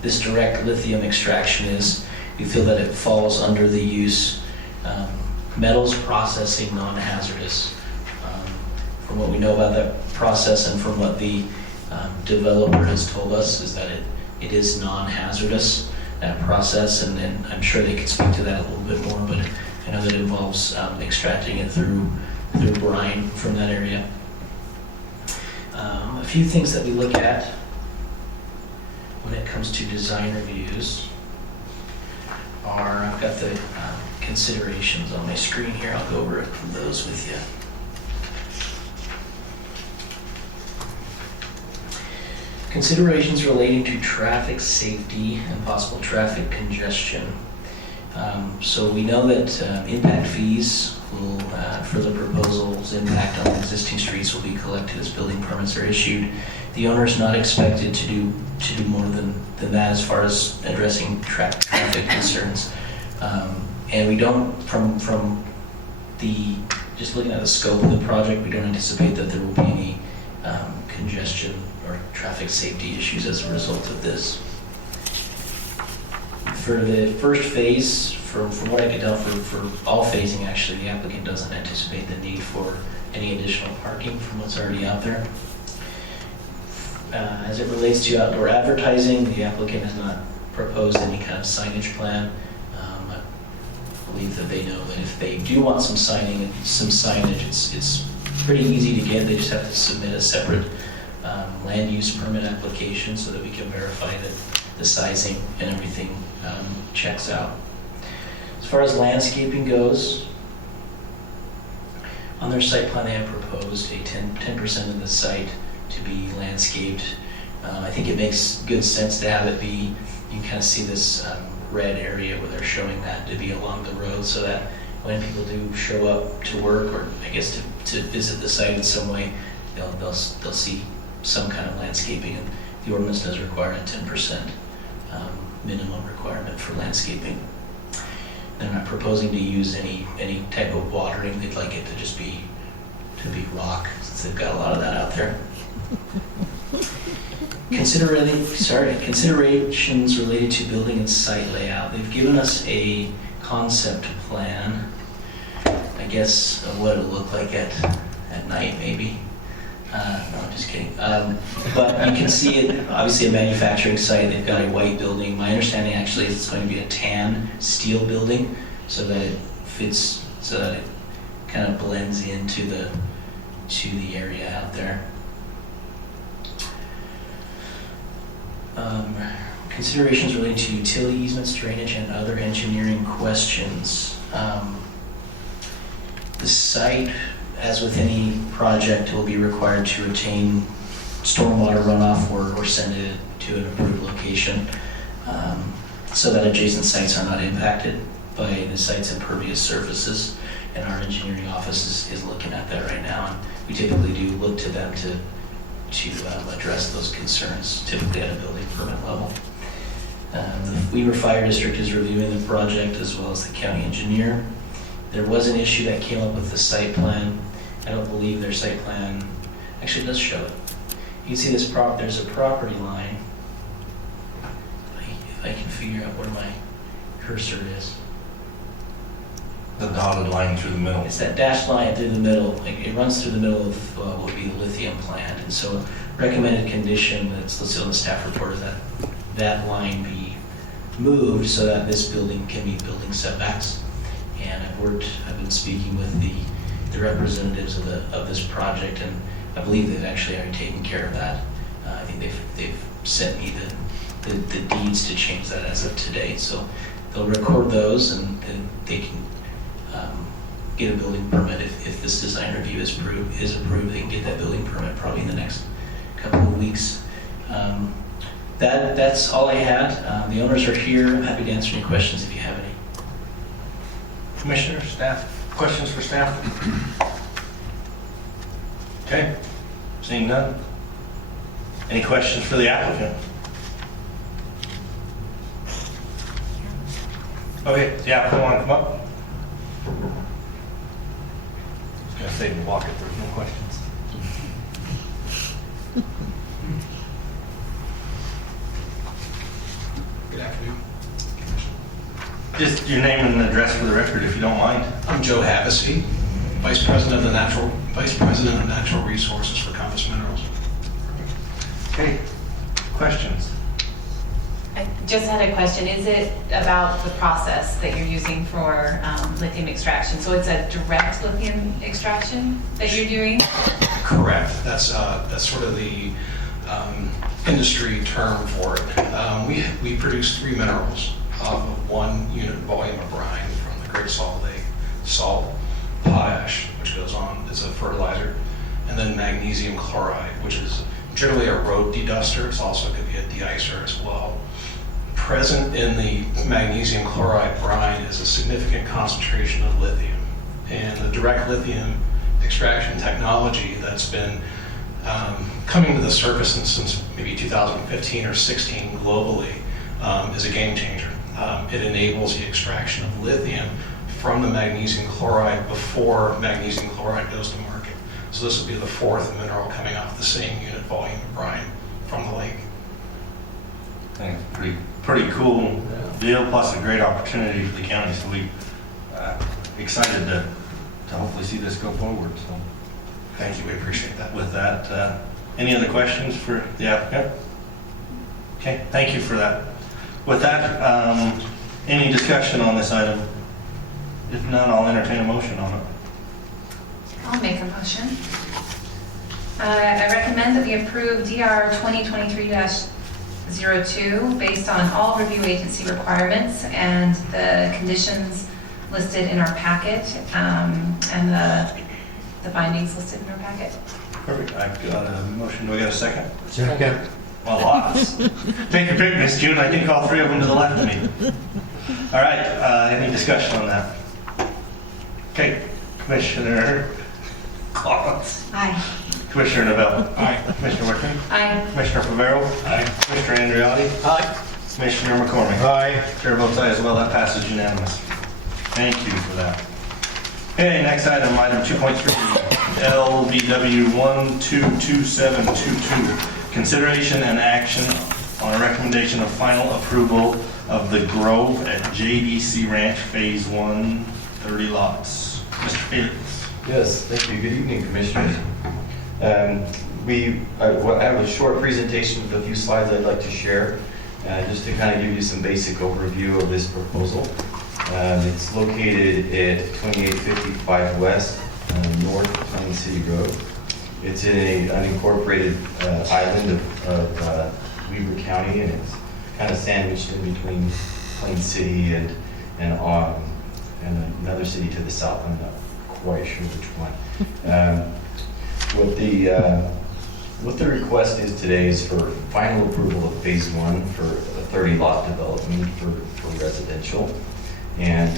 this direct lithium extraction is, we feel that it falls under the use metals processing non-hazardous. from what we know about that process and from what the developer has told us, is that it is non-hazardous, that process, and I'm sure they could speak to that a little bit more, but I know that involves extracting it through brine from that area. A few things that we look at when it comes to design reviews are, I've got the considerations on my screen here. I'll go over those with you. Considerations relating to traffic safety and possible traffic congestion. So we know that impact fees will, for the proposal's impact on existing streets, will be collected as building permits are issued. The owner is not expected to do more than that as far as addressing traffic concerns. And we don't, from the, just looking at the scope of the project, we don't anticipate that there will be any congestion or traffic safety issues as a result of this. For the first phase, from what I could tell, for all phasing, actually, the applicant doesn't anticipate the need for any additional parking from what's already out there. As it relates to outdoor advertising, the applicant has not proposed any kind of signage plan. I believe that they know that if they do want some signage, it's pretty easy to get. They just have to submit a separate land use permit application so that we can verify that the sizing and everything checks out. As far as landscaping goes, on their site plan they have proposed a 10% of the site to be landscaped. I think it makes good sense to have it be, you can kind of see this red area where they're showing that to be along the road, so that when people do show up to work, or I guess to visit the site in some way, they'll see some kind of landscaping. And the ordinance does require a 10% minimum requirement for landscaping. They're not proposing to use any type of watering. They'd like it to just be rock, since they've got a lot of that out there. Considerations related to building and site layout. They've given us a concept plan, I guess, of what it'll look like at night, maybe. No, I'm just kidding. But you can see it, obviously a manufacturing site. They've got a white building. My understanding actually is it's going to be a tan steel building, so that it fits, so that it kind of blends into the area out there. Considerations relating to utility easements, drainage, and other engineering questions. The site, as with any project, will be required to retain stormwater runoff or send it to an approved location, so that adjacent sites are not impacted by the site's impervious surfaces. And our engineering office is looking at that right now, and we typically do look to them to address those concerns, typically at a building permit level. The Weaver Fire District is reviewing the project, as well as the county engineer. There was an issue that came up with the site plan. I don't believe their site plan actually does show it. You can see this there's a property line. If I can figure out where my cursor is. The dotted line through the middle. It's that dashed line through the middle. It runs through the middle of what would be the lithium plant. And so recommended condition that's listed on the staff report is that that line be moved so that this building can meet building setbacks. And I've been speaking with the representatives of this project, and I believe they've actually already taken care of that. I think they've sent me the deeds to change that as of today. So they'll record those, and they can get a building permit if this design review is approved. They can get that building permit probably in the next couple of weeks. That's all I had. The owners are here. I'm happy to answer any questions if you have any. Commissioner, staff, questions for staff? Okay, seeing none. Any questions for the applicant? Okay, the applicant want to come up? I was going to say to walk if there's no questions. Good afternoon. Just your name and address for the record, if you don't mind. I'm Joe Havasey, Vice President of the Natural Vice President of Natural Resources for Compass Minerals. Okay, questions? I just had a question. Is it about the process that you're using for lithium extraction? So it's a direct lithium extraction that you're doing? Correct. That's sort of the industry term for it. We produce 3 minerals off of 1 unit volume of brine from the Great Salt Lake: salt, potash, which goes on as a fertilizer, and then magnesium chloride, which is generally a road deduster. It's also could be a de-icer as well. Present in the magnesium chloride brine is a significant concentration of lithium, and the direct lithium extraction technology that's been coming to the surface since maybe 2015 or 16 globally is a game changer. It enables the extraction of lithium from the magnesium chloride before magnesium chloride goes to market. So this will be the 4th mineral coming off the same unit volume of brine from the lake. I think pretty cool deal, plus a great opportunity for the county. So we excited to hopefully see this go forward. So thank you, we appreciate that. With that, any other questions for the applicant? Okay, thank you for that. With that, any discussion on this item? If not, I'll entertain a motion on it. I'll make a motion. I recommend that we approve DR 2023-02 based on all review agency requirements and the conditions listed in our packet and the findings listed in our packet. Perfect. I've got a motion. Do I got a second? Second. Well, lots. Take your pick, Miss June. I think all 3 of them to the left of me. All right. Any discussion on that? Okay. Commissioner Collins. Aye. Commissioner Neville. Aye. Commissioner Whitman. Aye. Commissioner Favero. Aye. Commissioner Andriotti. Aye. Commissioner McCormick. Aye. Chair votes aye as well. That passes unanimous. Thank you for that. Okay, next item 2.3, LBW 122722. Consideration and action on a recommendation of final approval of the Grove at JDC Ranch Phase 1, 30 lots. Mr. Felix. Yes, thank you. Good evening, Commissioners. I have a short presentation with a few slides I'd like to share, just to kind of give you some basic overview of this proposal. It's located at 2855 West, North Plain City Road. It's in an unincorporated island of Weber County, and it's kind of sandwiched in between Plain City and another city to the south. I'm not quite sure which one. What the request is today is for final approval of Phase 1 for a 30-lot development for residential. And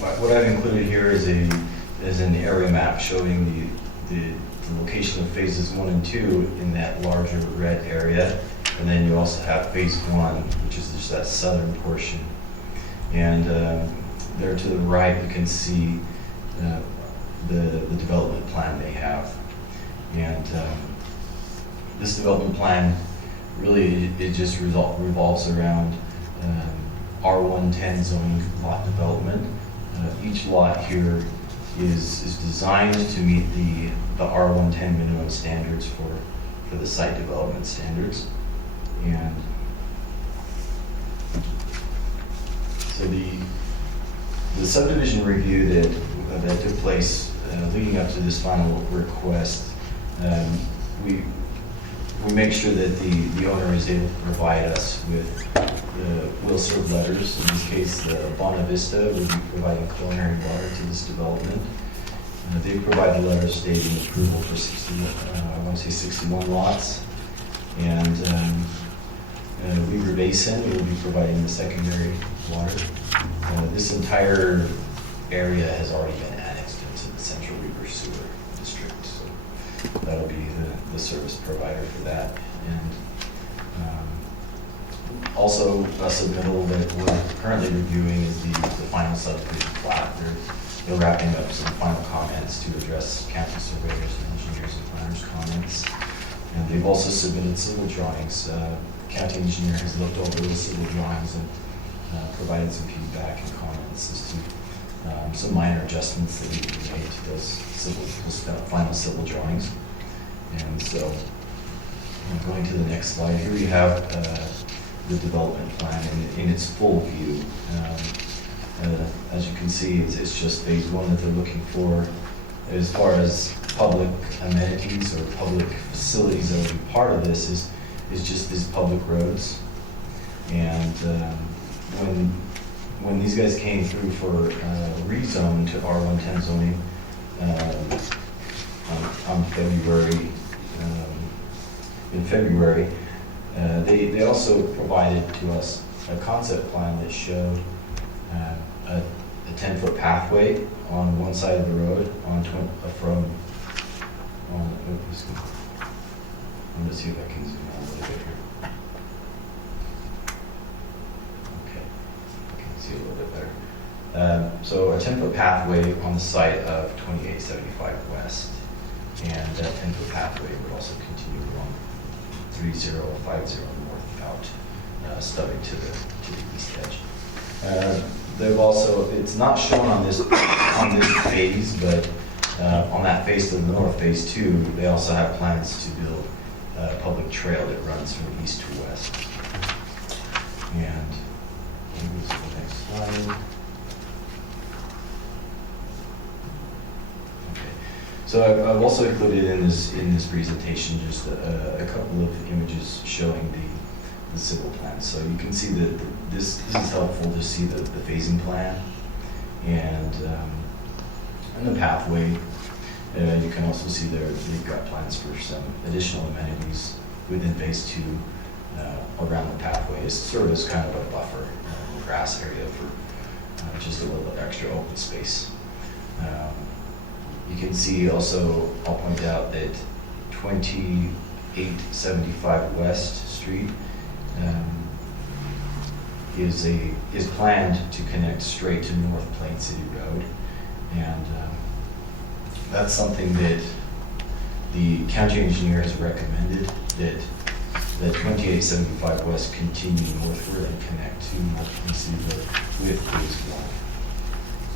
what I've included here is an area map showing the location of Phases 1 and 2 in that larger red area. And then you also have Phase 1, which is just that southern portion. And there to the right, you can see the development plan they have. And this development plan really, it just revolves around R110 zoning lot development. Each lot here is designed to meet the R110 minimum standards for the site development standards. And so the subdivision review that took place leading up to this final request, we make sure that the owner is able to provide us with the will-serve letters. In this case, Bona Vista will be providing culinary water to this development. They provide the letter stating approval for 61 lots. And Weber Basin will be providing the secondary water. This entire area has already been annexed into the Central Weber Sewer District, so that'll be the service provider for that. And also a submittal that we're currently reviewing is the final subdivision plat. They're wrapping up some final comments to address county surveyors and engineers and planners' comments. And they've also submitted civil drawings. County engineer has looked over the civil drawings and provided some feedback and comments as to some minor adjustments that need to be made to those final civil drawings. And so, going to the next slide, here we have the development plan in its full view. As you can see, it's just phase one that they're looking for. As far as public amenities or public facilities that will be part of this is just these public roads. And when these guys came through for rezone to R110 zoning in February, they also provided to us a concept plan that showed a 10-foot pathway on one side of the road I'm going to see if I can zoom out a little bit here. Okay, I can see a little bit better. So a 10-foot pathway on the site of 2875 West, and that 10-foot pathway would also continue along 3050 north out, stubbing to the east edge. They've also, it's not shown on this phase, but on that face to the north, phase 2, they also have plans to build a public trail that runs from east to west. And move to the next slide. Okay, so I've also included in this presentation just a couple of images showing the civil plan. So you can see that this is helpful to see the phasing plan and the pathway. You can also see they've got plans for some additional amenities within phase 2 around the pathway. It serves as kind of a buffer grass area for just a little bit extra open space. You can see also, I'll point out that 2875 West Street is planned to connect straight to North Plain City Road, and that's something that the county engineer has recommended, that 2875 West continue northward and connect to North Plain City Road with phase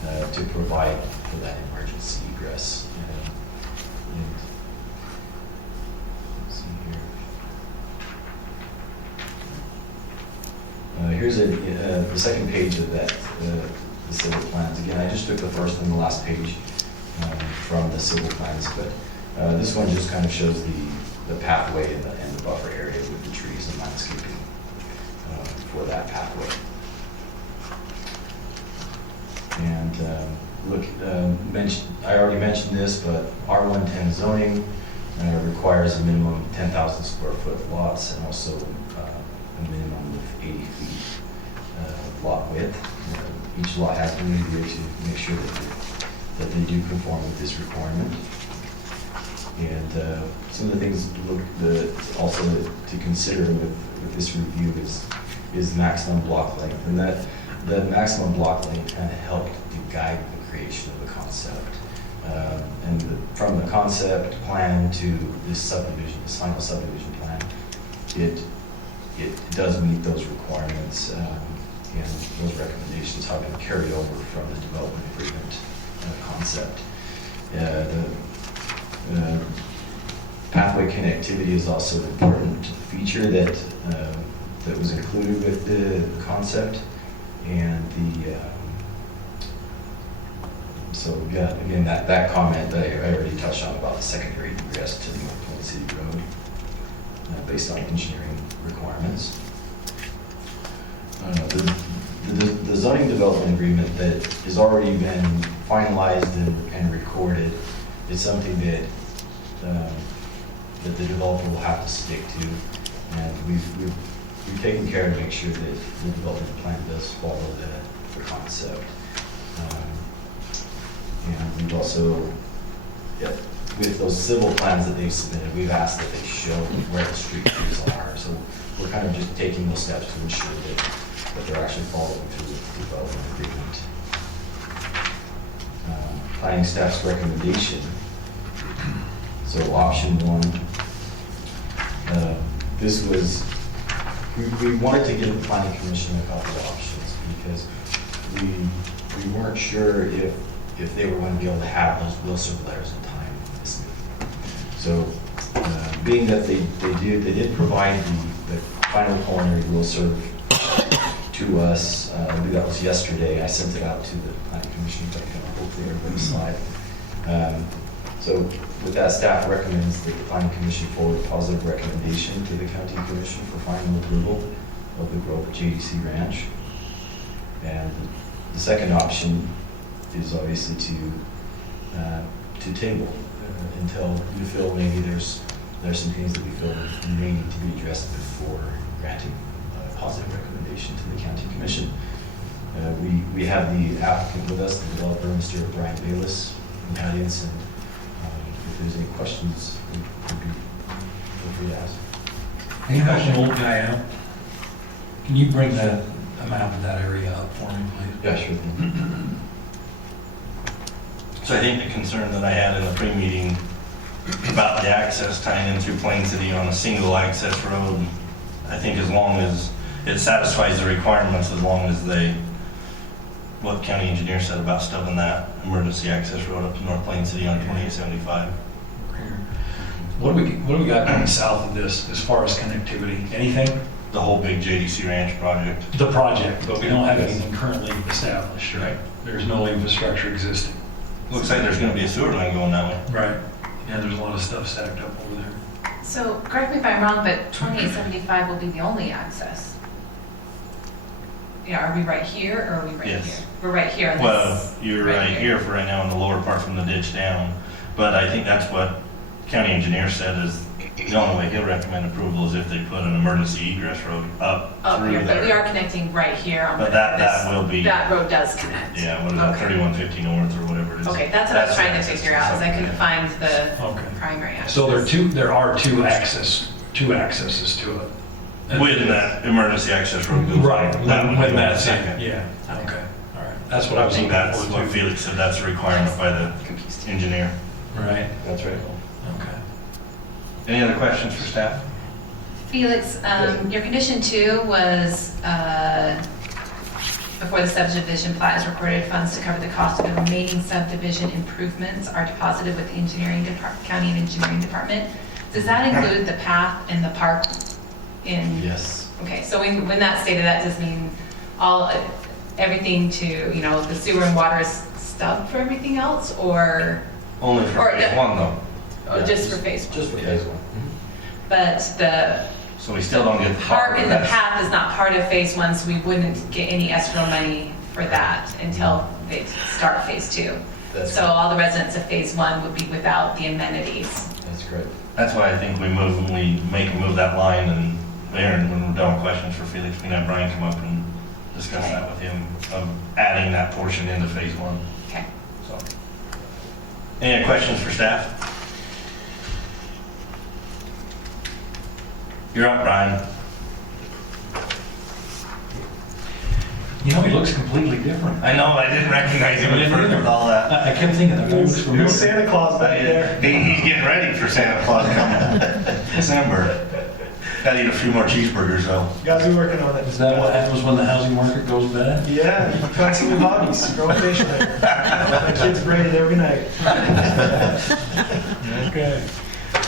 1 to provide for that emergency egress. And let's see here. Here's the second page of that, the civil plans. Again, I just took the first and the last page from the civil plans, but this one just kind of shows the pathway and the buffer area with the trees and landscaping for that pathway. And look, I already mentioned this, but R110 zoning requires a minimum of 10,000 square foot lots and also a minimum of 80 feet lot width. Each lot has to be reviewed to make sure that they do conform with this requirement. And some of the things also to consider with this review is maximum block length, and that the maximum block length kind of helped to guide the creation of the concept. And from the concept plan to this subdivision, this final subdivision plan, it does meet those requirements, and those recommendations have been carried over from the development agreement concept. The pathway connectivity is also an important feature that was included with the concept, and so yeah, again, that comment that I already touched on about the secondary egress to the North Plain City Road based on engineering requirements. The zoning development agreement that has already been finalized and recorded is something that the developer will have to stick to, and we've taken care to make sure that the development plan does follow the concept. And we've also, with those civil plans that they've submitted, we've asked that they show where the street trees are. So we're kind of just taking those steps to ensure that they're actually following through with the development agreement. Planning staff's recommendation. So option 1, this was, we wanted to give the planning commission a couple of options because we weren't sure if they were going to be able to have those will serve letters in time. So, being that they did provide the final preliminary will serve to us, I believe that was yesterday. I sent it out to the planning commission, but hopefully everybody saw it. So with that, staff recommends that the planning commission forward a positive recommendation to the county commission for final approval of the growth at JDC Ranch. And the second option is obviously to table until we feel maybe there's some things that we feel may need to be addressed before granting a positive recommendation to the county commission. We have the applicant with us, the developer, Mr. Brian Bayless, in the audience, and if there's any questions, we'd be feel free to ask. Can you help an old guy out? Can you bring that a map of that area up for me, please? Yeah, sure thing. So I think the concern that I had in the pre-meeting about the access tying in through Plain City on a single access road, I think as long as it satisfies the requirements, as long as what county engineer said about stubbing that emergency access road up to North Plain City on 2875. What do we got going south of this as far as connectivity? Anything? The whole big JDC Ranch project. The project, but we don't have anything currently established, right? There's no infrastructure existing. Looks like there's going to be a sewer line going that way. Right. Yeah, there's a lot of stuff stacked up over there. So, correct me if I'm wrong, but 2875 will be the only access. Yeah, are we right here or are we right Yes. here? We're right here. On Well, this, you're right here for right now in the lower part from the ditch down. But I think that's what county engineer said is the only way he'll recommend approval is if they put an emergency egress road up through here, there. but we are connecting right here on But that will be. that road does connect. Yeah, what is that, 3150 north or whatever it is. Okay, that's what I was trying to figure out, is I couldn't find the Okay. primary access. So there are two accesses to it. When that emergency access road goes. Right, That would when be that's second. in, yeah, okay, all right. That's what I I was think looking that's for what too. Felix said, that's a requirement by the engineer. Right, That's right. okay. Any other questions for staff? Felix, your condition 2 was before the subdivision plat is recorded, funds to cover the cost of the remaining subdivision improvements are deposited with the county engineering department. Does that include the path and the park in? Yes. Okay, so when that's stated, that does mean everything to, the sewer and water is stubbed for everything else, or? Only for phase 1 though. Oh, just for phase 1? Just for phase 1. But the So we still don't get the park and the That's- path is not part of phase 1, so we wouldn't get any escrow money for that until they start phase 2. That's So right. all the residents of phase 1 would be without the amenities. That's correct. That's why I think we make him move that line, and Aaron, when we're done with questions for Felix, we can have Brian come up and discuss that with him, of adding that portion into phase 1. Okay. So, any other questions for staff? You're up, Brian. He looks completely different. I know, I didn't recognize him at first with all that. I kept thinking that guy looks familiar. Santa Claus back there. He's getting ready for Santa Claus coming December. Gotta eat a few more cheeseburgers though. Guys, we're working on it. Is that what happens when the housing market goes bad? Yeah, you find some new hobbies. Grow a fish later. My kids braid it every night. Okay.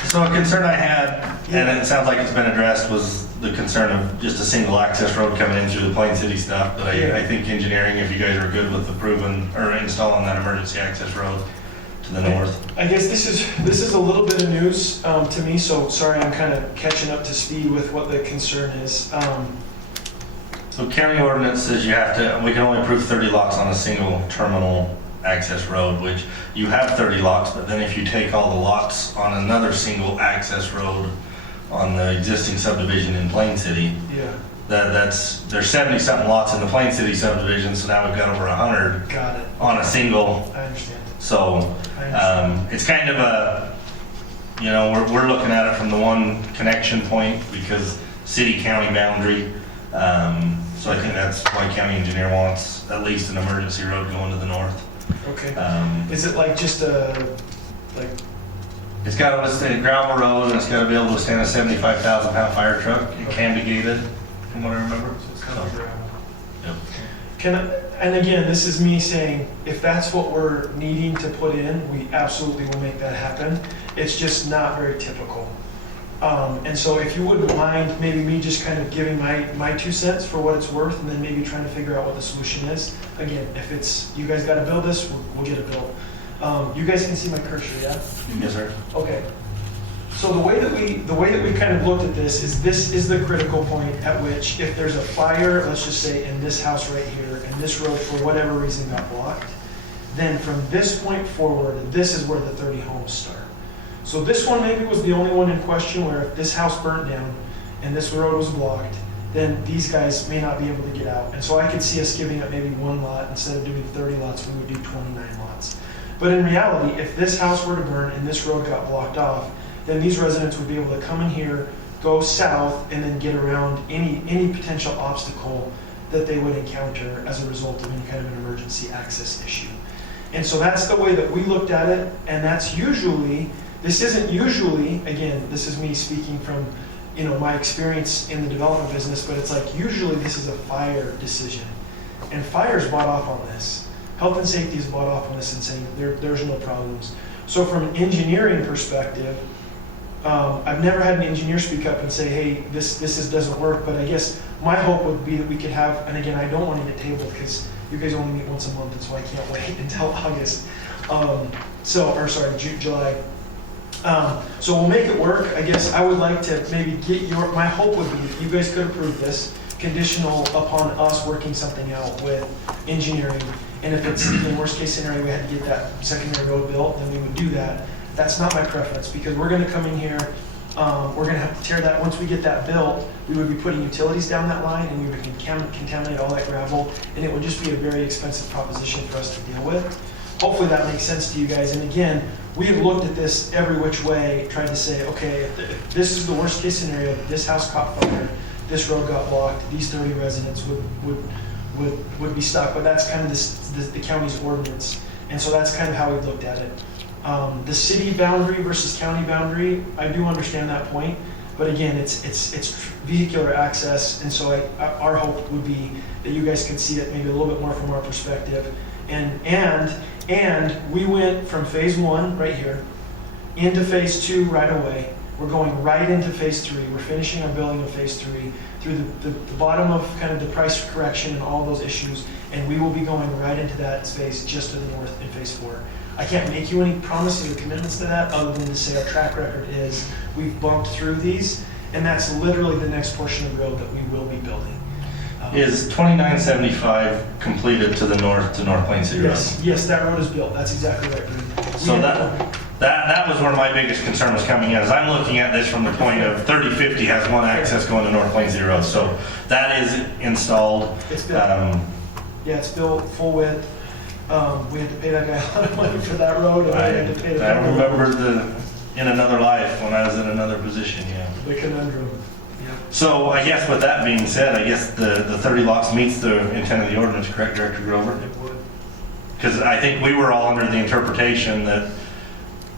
So a concern I had, and it sounds like it's been addressed, was the concern of just a single access road coming in through the Plain City stuff. But I think engineering, if you guys are good with approving or installing that emergency access road to the north. I guess this is a little bit of news to me, so sorry I'm kind of catching up to speed with what the concern is. So county ordinance says we can only approve 30 lots on a single terminal access road, which you have 30 lots, but then if you take all the lots on another single access road on the existing subdivision in Plain City, Yeah. there's 70 something lots in the Plain City subdivision, so now we've got over 100 Got it. on a single. I understand. So it's kind of a, we're looking at it from the one connection point because city-county boundary. So I think that's why county engineer wants at least an emergency road going to the north. Okay. Is it like just It's got to withstand a gravel road and it's got to be able to withstand a 75,000 pound fire truck. It can be gated, from what I remember. So it's kind of gravel. Yep. And again, this is me saying, if that's what we're needing to put in, we absolutely will make that happen. It's just not very typical. And so if you wouldn't mind, maybe me just kind of giving my 2 cents for what it's worth, and then maybe trying to figure out what the solution is. Again, if it's, you guys gotta build this, we'll get it built. You guys can see my cursor, yeah? Yes, sir. Okay. So the way that we kind of looked at this is the critical point at which if there's a fire, let's just say in this house right here, and this road for whatever reason got blocked, then from this point forward, this is where the 30 homes start. So this one maybe was the only one in question where if this house burnt down and this road was blocked, then these guys may not be able to get out. And so I could see us giving up maybe 1 lot. Instead of doing 30 lots, we would do 29 lots. But in reality, if this house were to burn and this road got blocked off, then these residents would be able to come in here, go south, and then get around any potential obstacle that they would encounter as a result of any kind of an emergency access issue. And so that's the way that we looked at it, and that's usually, this isn't usually, again, this is me speaking from my experience in the development business, but it's like usually this is a fire decision. And fire's bought off on this. Health and safety is bought off on this and saying there's no problems. So from an engineering perspective, I've never had an engineer speak up and say, hey, this doesn't work, but I guess my hope would be that we could have, and again, I don't want to get tabled because you guys only meet once a month, and so I can't wait until August. July. So we'll make it work. I guess I would like to maybe get my hope would be if you guys could approve this, conditional upon us working something out with engineering. And if it's the worst case scenario, we had to get that secondary road built, then we would do that. That's not my preference because we're going to come in here, we're going to have to tear that. Once we get that built, we would be putting utilities down that line and we would contaminate all that gravel, and it would just be a very expensive proposition for us to deal with. Hopefully that makes sense to you guys. And again, we have looked at this every which way, tried to say, okay, if this is the worst case scenario, this house caught fire, this road got blocked, these 30 residents would be stuck. But that's kind of the county's ordinance. And so that's kind of how we looked at it. The city boundary versus county boundary, I do understand that point. But again, it's vehicular access. And so our hope would be that you guys can see it maybe a little bit more from our perspective. And we went from phase 1 right here into phase 2 right away. We're going right into phase 3. We're finishing our building of phase 3 through the bottom of kind of the price correction and all those issues. And we will be going right into that space just to the north in phase 4. I can't make you any promises or commitments to that other than to say our track record is we've bumped through these, and that's literally the next portion of the road that we will be building. Is 2975 completed to the north to North Plain City Road? Yes, that road is built. That's exactly right. So that was where my biggest concern was coming in, is I'm looking at this from the point of 3050 has one access going to North Plain City Road. So that is installed. It's built. It's built full width. We had to pay that guy a lot of money for that road. And I had to pay I remember in another life when I was in another position, the conundrum. So I guess with that being said, I guess the 30 lots meets the intent of the ordinance, correct, Director Grover? It would. Because I think we were all under the interpretation that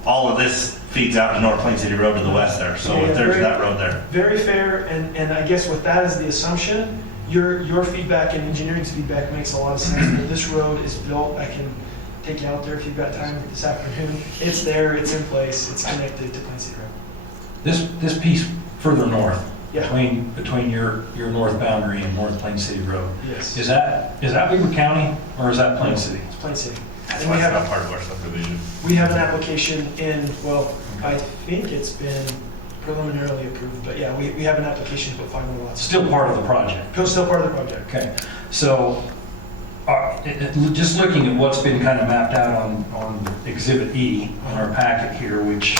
all of this feeds out to North Plain City Road to the west there. So if there's that road there. Very fair, and I guess with that as the assumption, your feedback and engineering's feedback makes a lot of sense. That this road is built. I can take you out there if you've got time this afternoon. It's there, it's in place, it's connected to Plain City Road. This piece further north, yeah, between your north boundary and North Plain City Road. Yes. Is that Weber County or is that Plain City? It's Plain City. That's And we have not part of our subdivision. We have an application in, well, I think it's been preliminarily approved, but yeah, we have an application to put 5 more lots. Still part of the project? Still part of the project. Okay. So just looking at what's been kind of mapped out on Exhibit E in our packet here, which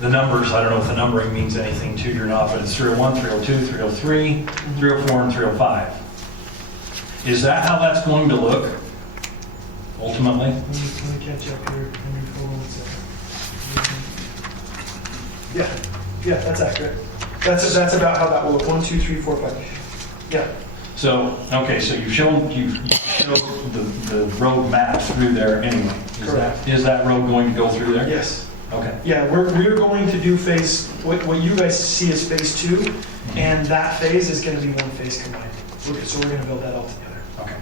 the numbers, I don't know if the numbering means anything to you or not, but it's 301, 302, 303, 304, and 305. Is that how that's going to look ultimately? Let me catch up here. Hold on 1 second. Yeah, that's accurate. That's about how that will look. 1, 2, 3, 4, 5. Yeah. So, okay, so you showed the road map through there anyway. Correct. Is that road going to go through there? Yes. Okay. Yeah, we're going to do what you guys see as phase 2, and that phase is going to be one phase combined. So we're going to build that all together. Okay,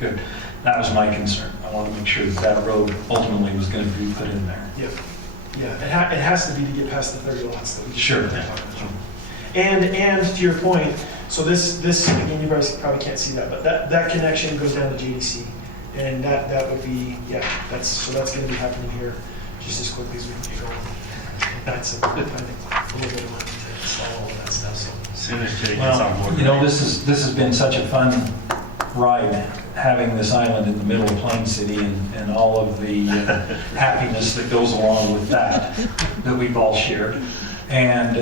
good. That was my concern. I want to make sure that that road ultimately was going to be put in there. Yep. Yeah, it has to be to get past the 30 lots that we just Sure. talked about. And to your point, so this again, you guys probably can't see that, but that connection goes down to JDC, and that would be, yeah, that's going to be happening here just as quickly as we can get going. That's I think a little bit of money to install all of that stuff. So As soon as Jay gets on board. You know, this has been such a fun ride, having this island in the middle of Plain City and all of the happiness that goes along with that we've all shared. And,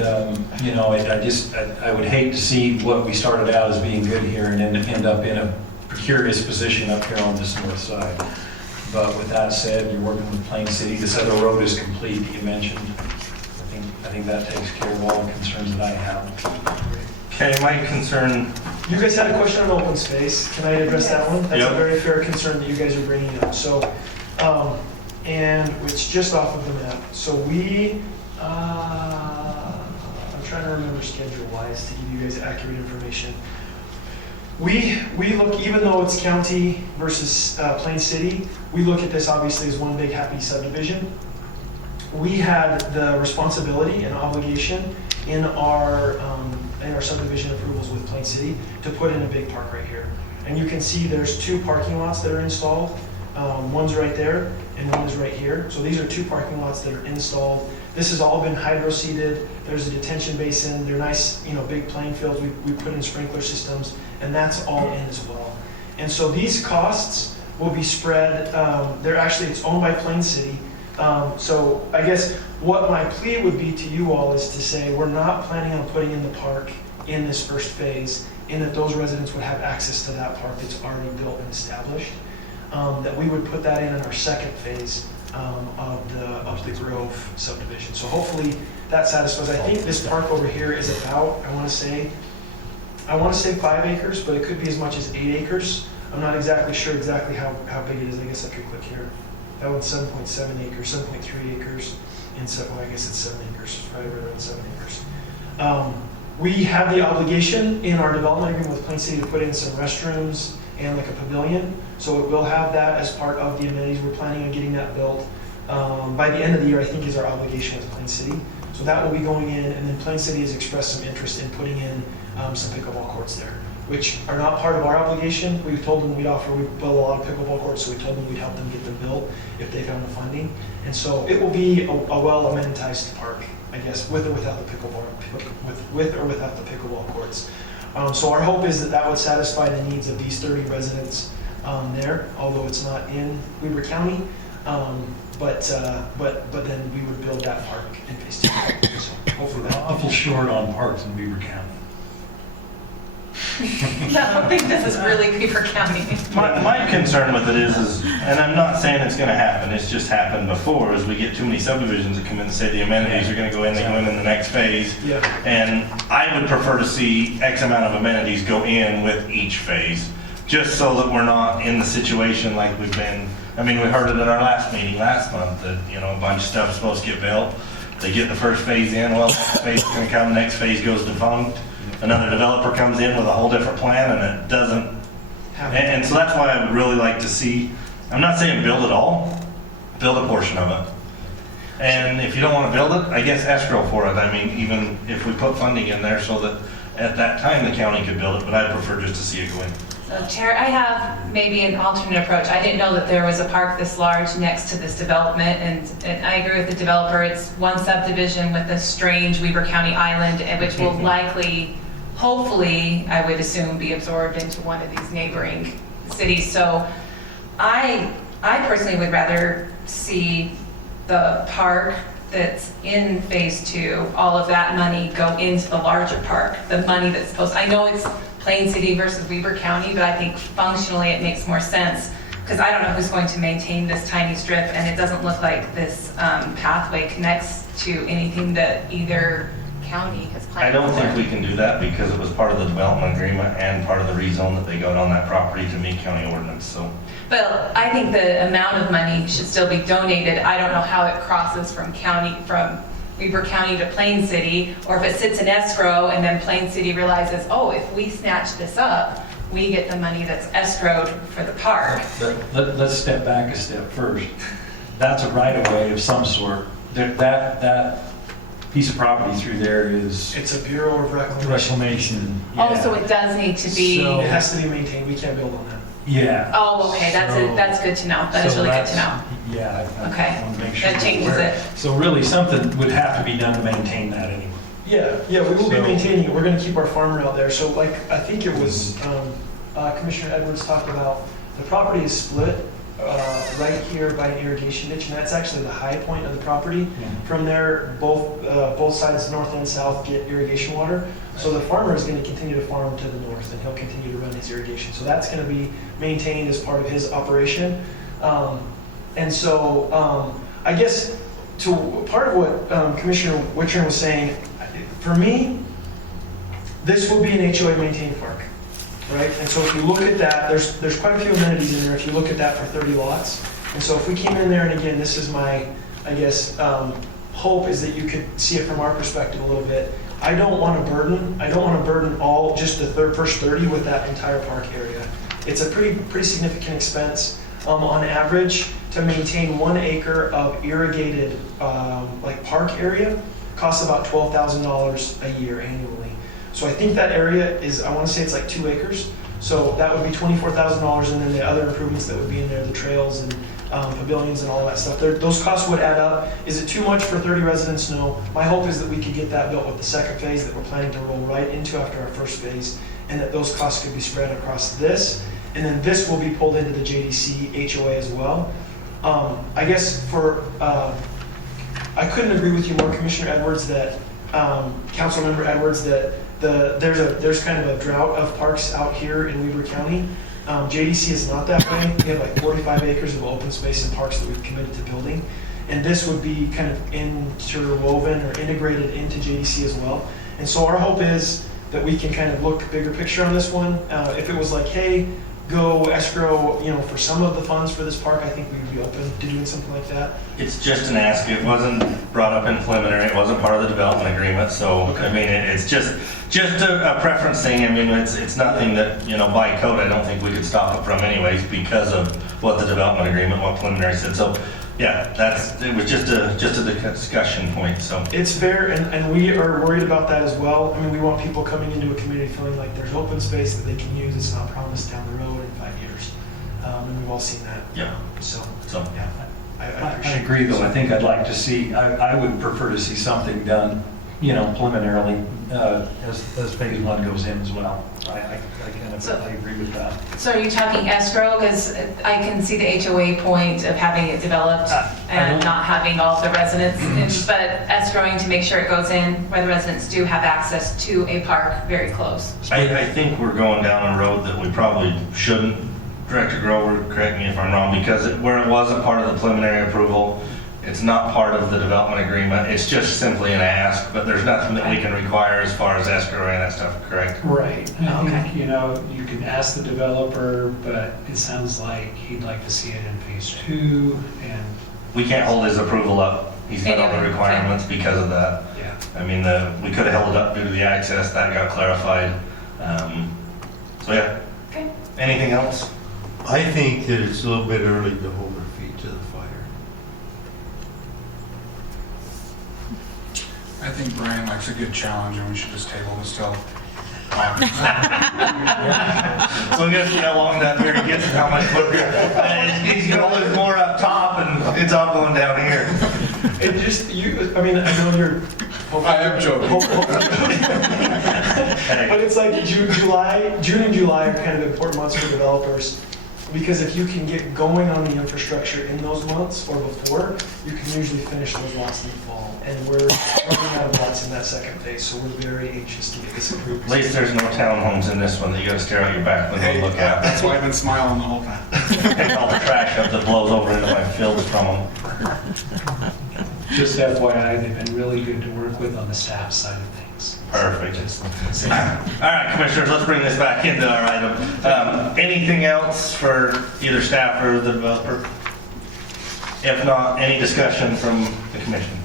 you know, I would hate to see what we started out as being good here and then end up in a precarious position up here on this north side. But with that said, you're working with Plain City. This other road is complete, that you mentioned. I think that takes care of all the concerns that I have. Okay, my concern. you guys had a question on open space. Can I address that one? That's Yep. a very fair concern that you guys are bringing up. So, and it's just off of the map. So we, I'm trying to remember schedule-wise to give you guys accurate information. We look, even though it's county versus Plain City, we look at this obviously as one big happy subdivision. We had the responsibility and obligation in our subdivision approvals with Plain City to put in a big park right here. And you can see there's 2 parking lots that are installed. One's right there and one is right here. So these are 2 parking lots that are installed. This has all been hydro-seeded. There's a detention basin. They're nice, big playing fields. We put in sprinkler systems, and that's all in as well. And so these costs will be spread. It's owned by Plain City. So I guess what my plea would be to you all is to say we're not planning on putting in the park in this first phase, in that those residents would have access to that park that's already built and established. That we would put that in our second phase of the Grove subdivision. So hopefully that satisfies. I think this park over here is about, I want to say 5 acres, but it could be as much as 8 acres. I'm not exactly sure how big it is. I guess I could click here. That one's 7.7 acres, 7.3 acres, and I guess it's 7 acres, right around 7 acres. We have the obligation in our development agreement with Plain City to put in some restrooms and like a pavilion. So it will have that as part of the amenities. We're planning on getting that built by the end of the year, I think, is our obligation with Plain City. So that will be going in, and then Plain City has expressed some interest in putting in some pickleball courts there, which are not part of our obligation. We've told them we build a lot of pickleball courts, so we told them we'd help them get them built if they found the funding. And so it will be a well amenitized park, I guess, with or without the pickleball courts. So our hope is that would satisfy the needs of these 30 residents there, although it's not in Weber County. But then we would build that park in phase 2. So hopefully We're awful short on parks in Beaver County. I don't think this is really Weber County. My concern with it is, and I'm not saying it's gonna happen, it's just happened before, is we get too many subdivisions that come in and say the amenities are gonna go in, they go in the next phase. Yeah. And I would prefer to see X amount of amenities go in with each phase, just so that we're not in the situation like we've been. I mean, we heard it at our last meeting last month that, a bunch of stuff's supposed to get built. They get the first phase in, well, next phase is gonna come, the next phase goes defunct. Another developer comes in with a whole different plan and it doesn't. And so that's why I would really like to see, I'm not saying build it all, build a portion of it. And if you don't want to build it, I guess escrow for it. I mean, even if we put funding in there so that at that time the county could build it, but I'd prefer just to see it go in. So Chair, I have maybe an alternate approach. I didn't know that there was a park this large next to this development, and I agree with the developer. It's one subdivision with a strange Weber County island, which will likely, hopefully, I would assume, be absorbed into one of these neighboring cities. So I personally would rather see the park that's in phase 2, all of that money go into the larger park, the money that's supposed, I know it's Plain City versus Weber County, but I think functionally it makes more sense because I don't know who's going to maintain this tiny strip, and it doesn't look like this pathway connects to anything that either county has planned. I don't think we can do that because it was part of the development agreement and part of the rezone that they got on that property to meet county ordinance, so. But I think the amount of money should still be donated. I don't know how it crosses from Weber County to Plain City, or if it sits in escrow and then Plain City realizes, oh, if we snatch this up, we get the money that's escrowed for the park. Let's step back a step first. That's a right-of-way of some sort. That piece of property through there is It's a Bureau of Reclamation. reclamation. Oh, yeah. so it does need to be, So- It has to be maintained, we can't build on that. Yeah. oh, okay, that's good to know. That is So really good to that's- know. Yeah. I Okay. wanna make sure That you're changes aware. it. So really, something would have to be done to maintain that anyway. Yeah, we will be So- maintaining it. We're gonna keep our farmer out there. So like, I think it was, Commissioner Edwards talked about, the property is split right here by an irrigation ditch, and that's actually the high point of the property. From there, both sides, north and south, get irrigation water. So the farmer is gonna continue to farm to the north, and he'll continue to run his irrigation. So that's gonna be maintained as part of his operation. And so, I guess, to part of what Commissioner Wittrin was saying, for me, this will be an HOA maintained park, right? And so if you look at that, there's quite a few amenities in there if you look at that for 30 lots. And so if we came in there, and again, this is my, I guess, hope is that you could see it from our perspective a little bit. I don't want to burden all, just the first 30 with that entire park area. It's a pretty significant expense. On average, to maintain 1 acre of irrigated like park area costs about $12,000 a year annually. So I think that area is, I want to say it's like 2 acres. So that would be $24,000, and then the other improvements that would be in there, the trails and pavilions and all that stuff. Those costs would add up. Is it too much for 30 residents? No. My hope is that we could get that built with the second phase that we're planning to roll right into after our first phase, and that those costs could be spread across this. And then this will be pulled into the JDC HOA as well. I guess I couldn't agree with you more, Commissioner Edwards, that Councilmember Edwards, that there's kind of a drought of parks out here in Weber County. JDC is not that way. We have like 45 acres of open space and parks that we've committed to building. And this would be kind of interwoven or integrated into JDC as well. And so our hope is that we can kind of look bigger picture on this one. If it was like, hey, go escrow, for some of the funds for this park, I think we'd be open to doing something like that. It's just an ask. It wasn't brought up in preliminary. It wasn't part of the development agreement. So, Okay. I mean, it's just a preference thing. I mean, it's nothing that, by code, I don't think we could stop it from anyways because of what the development agreement, what preliminary said. So, yeah, it was just a discussion point. So It's fair, and we are worried about that as well. I mean, we want people coming into a community feeling like there's open space that they can use. It's not promised down the road in 5 years. And we've all seen that. Yeah. So yeah. I I appreciate agree, though. I think I'd like to see, I would prefer to see something done, preliminarily, as phase 1 goes in as well. I agree with that. So are you talking escrow? Because I can see the HOA point of having it developed and not having all the residents, but escrowing to make sure it goes in where the residents do have access to a park very close. I think we're going down a road that we probably shouldn't. Director Grover, correct me if I'm wrong, because where it wasn't part of the preliminary approval, it's not part of the development agreement. It's just simply an ask, but there's nothing that we can require as far as escrow and that stuff, correct? Right. I think, you can ask the developer, but it sounds like he'd like to see it in phase 2, and We can't hold his approval up. He's got all the requirements because of that. yeah. I mean, we could have held it up due to the access. That got clarified. So yeah. Okay. Anything else? I think that it's a little bit early to hold our feet to the fire. I think Brian likes a good challenge, and we should just table this till August. So we're gonna see how long that bear gets and how much quicker. He's gonna live more up top, and it's all going down here. It just, I know you're. I am joking. But it's like June and July are kind of important months for developers, because if you can get going on the infrastructure in those months or before, you can usually finish those lots in the fall. And we're running out of lots in that second phase, so we're very anxious to get this approved. At least there's no townhomes in this one that you gotta stare out your back window and look at. That's why I've been smiling the whole time. Take all the trash up that blows over into my fields from them. Just FYI, they've been really good to work with on the staff side of things. Perfect. All right, commissioners, let's bring this back into our item. Anything else for either staff or the developer? If not, any discussion from the commission?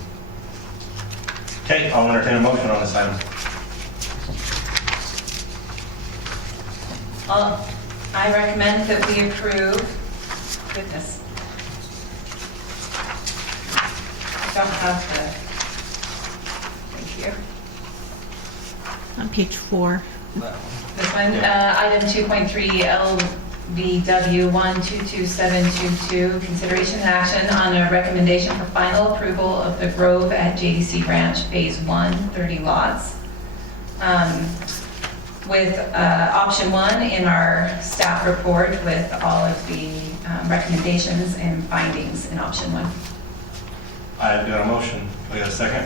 Okay, I'll entertain a motion on this item. I recommend that we approve, goodness. I don't have the, thank you. On page 4. This one, item 2.3 LBW 122722, consideration and action on a recommendation for final approval of the Grove at JDC Ranch Phase 1, 30 lots. With option 1 in our staff report with all of the recommendations and findings in option 1. I've got a motion. We got a second?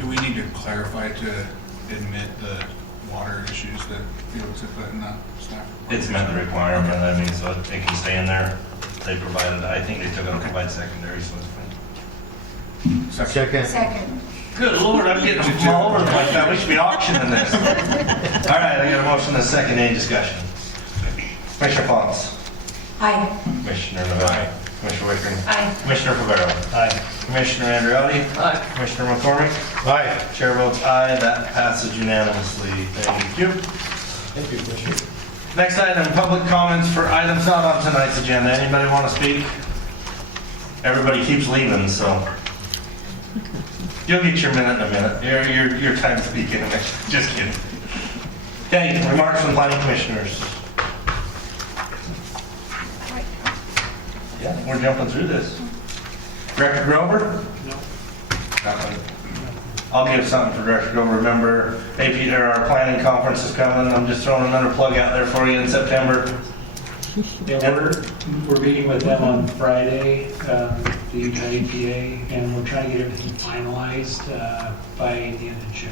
Do we need to clarify to admit the water issues that Felix had put in the staff? It's met the requirement, I mean, so it can stay in there. They provided, I think they took it to provide secondary, so it's fine. Second. Second. Good Lord, I'm getting all over the place now. We should be auctioning this. All right, I got a motion and a second. Any discussion? Commissioner Ponce. Aye. Commissioner Navarro. Commissioner Wickering. Aye. Commissioner Favero. Aye. Commissioner Andreotti. Aye. Commissioner McCormick. Aye. Chair votes aye. That passes unanimously. Thank you. Thank you, Commissioner. Next item, public comments for items not on tonight's agenda. Anybody want to speak? Everybody keeps leaving, so. You'll get your minute in a minute. Your time speaking. Just kidding. Okay, remarks from planning commissioners. Yeah, we're jumping through this. Director Grover? No. I'll give something for Director Grover. Remember, our planning conference is coming. I'm just throwing another plug out there for you in September. Yeah, we're meeting with them on Friday, the Utah EPA, and we're trying to get everything finalized by the end of June.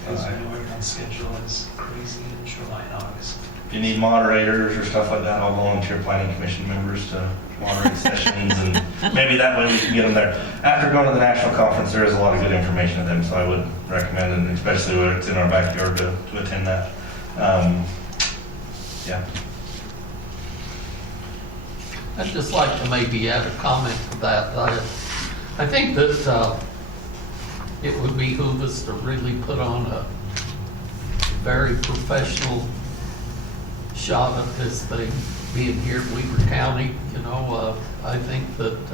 Because I know everyone's schedule is crazy in July and August. If you need moderators or stuff like that, I'll volunteer planning commission members to moderate sessions, and maybe that way we can get them there. After going to the national conference, there is a lot of good information to them, so I would recommend, and especially when it's in our backyard, to attend that. Yeah. I'd just like to maybe add a comment to that. I think that it would behoove us to really put on a very professional shot at this thing, being here in Weber County. You know, I think that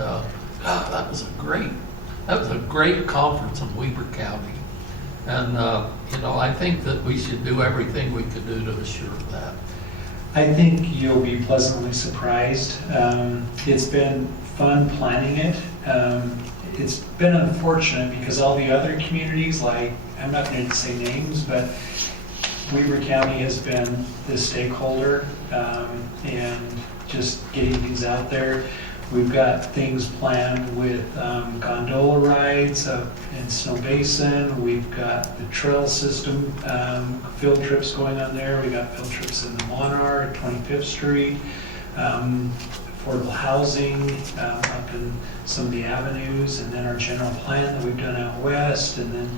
that was a great conference in Weber County, and you know, I think that we should do everything we could do to assure that. I think you'll be pleasantly surprised. It's been fun planning it. It's been unfortunate because all the other communities, like, I'm not going to say names, but Weber County has been the stakeholder and just getting things out there. We've got things planned with gondola rides up in Snow Basin. We've got the trail system field trips going on there. We got field trips in the Monarch, 25th Street, affordable housing up in some of the avenues, and then our general plan that we've done out west, and then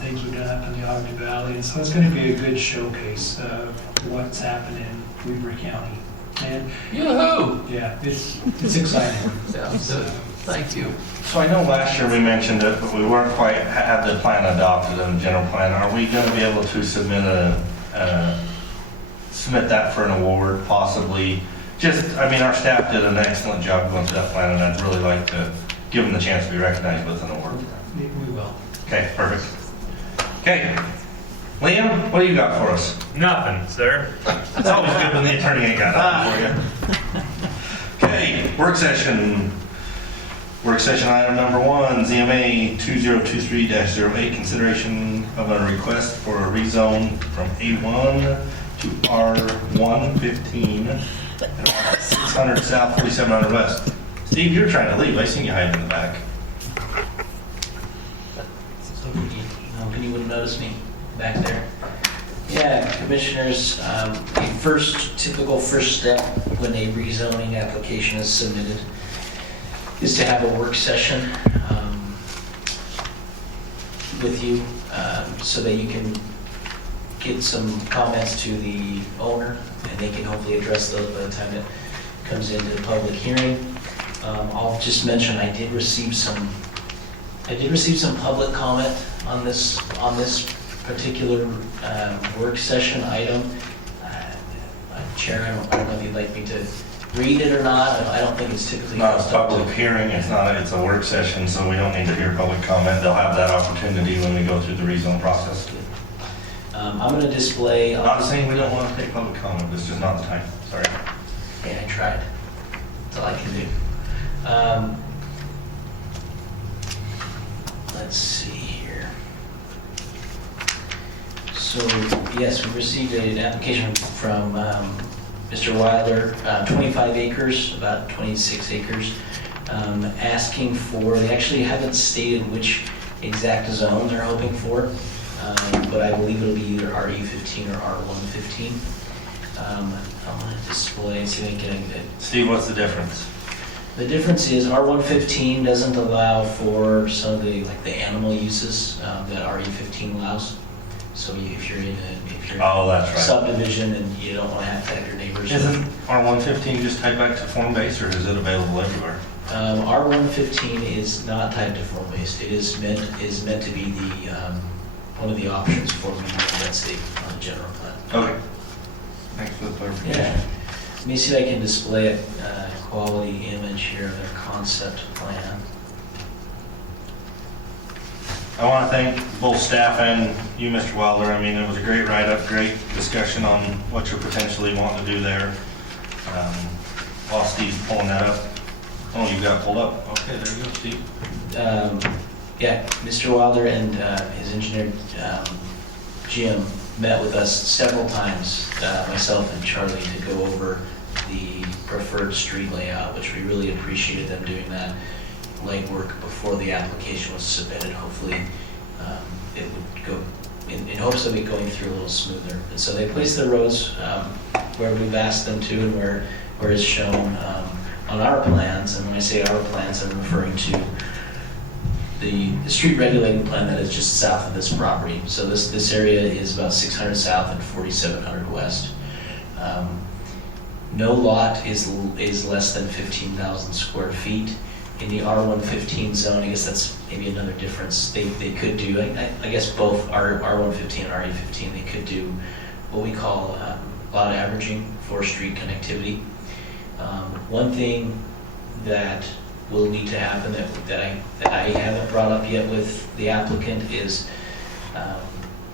things we've done up in the Ogden Valley. And so it's going to be a good showcase of what's happening in Weber County. And yoo-hoo! Yeah, it's exciting. Yeah, so, thank you. So I know last year we mentioned it, but we weren't quite have the plan adopted in the general plan. Are we going to be able to submit that for an award, possibly? I mean, our staff did an excellent job going through that plan, and I'd really like to give them the chance to be recognized with an award. We will. Okay, perfect. Okay, Liam, what do you got for us? Nothing, sir. It's always good when the attorney ain't got nothing for you. Okay, work session. Work session item number 1, ZMA 2023-08, consideration of a request for a rezone from A1 to R115 at 600 South, 4700 West. Steve, you're trying to leave. I seen you hiding in the back. And you wouldn't notice me back there. Yeah, commissioners, the typical first step when a rezoning application is submitted is to have a work session with you so that you can get some comments to the owner, and they can hopefully address those by the time it comes into the public hearing. I'll just mention I did receive some public comment on this particular work session item. Chair, I don't know if you'd like me to read it or not. I don't think it's typically. It's not a public hearing, it's a work session, so we don't need to hear public comment. They'll have that opportunity when we go through the rezone process. I'm going to display. I'm not saying we don't want to take public comment, it's just not the time, sorry. Yeah, I tried. That's all I can do. Let's see here. So, yes, we received an application from Mr. Wilder, 25 acres, about 26 acres, asking for, they actually haven't stated which exact zone they're hoping for, but I believe it'll be either RE15 or R115. I'm going to display, see if I can get it. Steve, what's the difference? The difference is R115 doesn't allow for some of the, like the animal uses that RE15 allows. So if you're in a subdivision and you don't want to have your neighbors. Isn't R115 just tied back to form-based, or is it available everywhere? R115 is not tied to form-based. It is meant to be the one of the options for medium density on the general plan. Okay. Thanks for the clarification. Yeah. Let me see if I can display a quality image here of their concept plan. I want to thank both staff and you, Mr. Wilder. I mean, it was a great write-up, great discussion on what you're potentially wanting to do there. While Steve's pulling that up. Oh, you got it pulled up. Okay, there you go, Steve. Yeah, Mr. Wilder and his engineer, Jim, met with us several times, myself and Charlie, to go over the preferred street layout, which we really appreciated them doing that legwork before the application was submitted. Hopefully it would go in hopes of it going through a little smoother. And so they placed the roads where we've asked them to and where it's shown on our plans. And when I say our plans, I'm referring to the street regulating plan that is just south of this property. So this area is about 600 south and 4,700 west. No lot is less than 15,000 square feet. In the R115 zone, I guess that's maybe another difference. They could do, I guess both R115 and RE15, they could do what we call lot averaging for street connectivity. One thing that will need to happen that I haven't brought up yet with the applicant is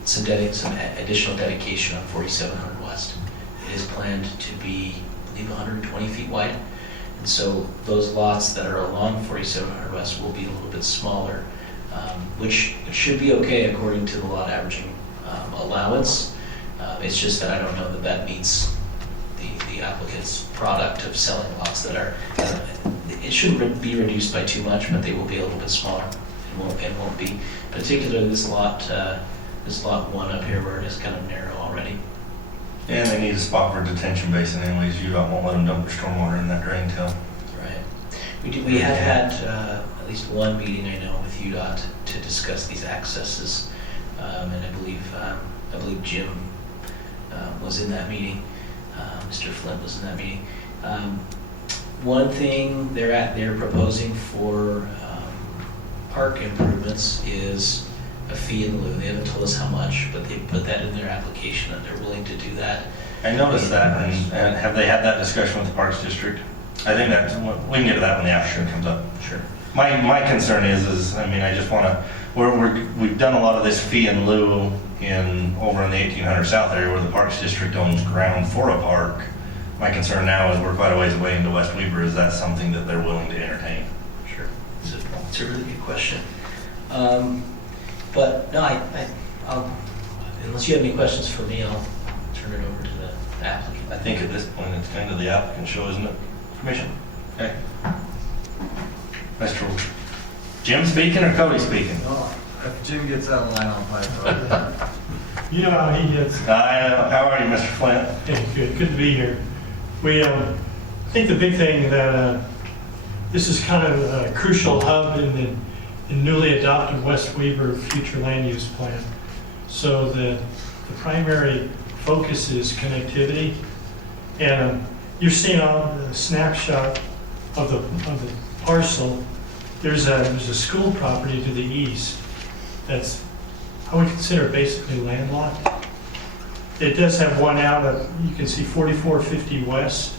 some additional dedication on 4700 West. It is planned to be, I believe, 120 feet wide. And so those lots that are along 4700 West will be a little bit smaller, which should be okay according to the lot averaging allowance. It's just that I don't know that meets the applicant's product of selling lots that are, it shouldn't be reduced by too much, but they will be a little bit smaller and won't be. Particularly this lot 1 up here where it is kind of narrow already. And they need a spot for a detention basin anyways. UDOT won't let them dump their stormwater in that drain tail. Right. We have had at least one meeting, I know, with UDOT to discuss these accesses. And I believe Jim was in that meeting. Mr. Flint was in that meeting. One thing they're proposing for park improvements is a fee in lieu. They haven't told us how much, but they put that in their application that they're willing to do that. I noticed that, and have they had that discussion with the Parks District? I think that we can get to that when the application comes up. Sure. My concern is I mean, I just want to, we've done a lot of this fee in lieu over in the 1800 South area where the Parks District owns ground for a park. My concern now is we're quite a ways away into West Weber. Is that something that they're willing to entertain? Sure. It's a really good question. But no, I'll, unless you have any questions for me, I'll turn it over to the applicant. I think at this point it's kind of the applicant's show, isn't it? Commission. Okay. Mr. Jim speaking or Cody speaking? Oh, if Jim gets out of line, I'll pipe. You know how he gets. How are you, Mr. Flint? Hey, good to be here. I think the big thing that this is kind of a crucial hub in the newly adopted West Weber future land use plan. So the primary focus is connectivity, and you're seeing on the snapshot of the parcel. There's a school property to the east that's I would consider basically landlocked. It does have one out of, you can see 4450 west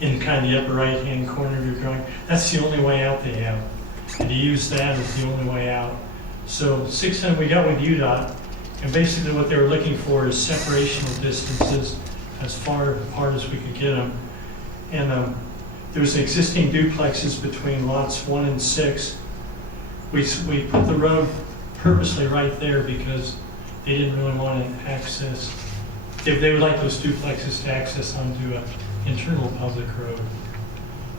in kind of the upper right-hand corner of your drawing. That's the only way out they have. And to use that is the only way out. So 600, we got with UDOT, and basically what they were looking for is separational distances as far apart as we could get them. And there's existing duplexes between lots 1 and 6. We put the road purposely right there because they didn't really want to access, they would like those duplexes to access onto an internal public road.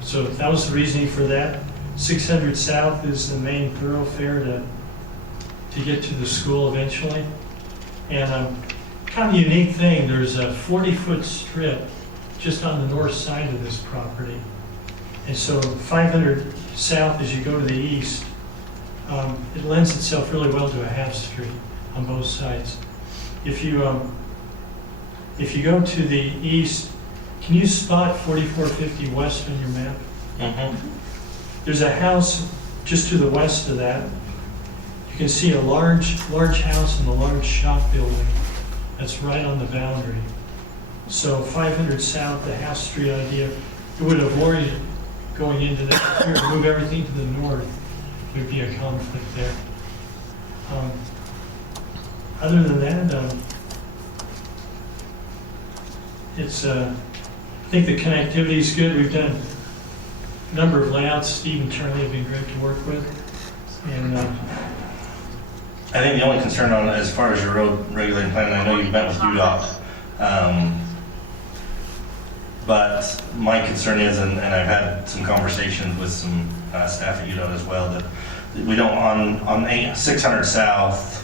So that was the reasoning for that. 600 South is the main thoroughfare to get to the school eventually. And kind of a unique thing, there's a 40-foot strip just on the north side of this property. And so 500 South, as you go to the east, it lends itself really well to a half street on both sides. If you go to the east, can you spot 4450 west on your map? Mm-hmm. There's a house just to the west of that. You can see a large house and a large shop building that's right on the boundary. So 500 South, the house street idea, it would avoid going into that. Here, move everything to the north, there'd be a conflict there. Other than that, it's I think the connectivity is good. We've done a number of layouts. Steve and Charlie have been great to work with. And I think the only concern on as far as your road regulating plan, I know you've met with UDOT, but my concern is, and I've had some conversations with some staff at UDOT as well, that we don't, on 600 South,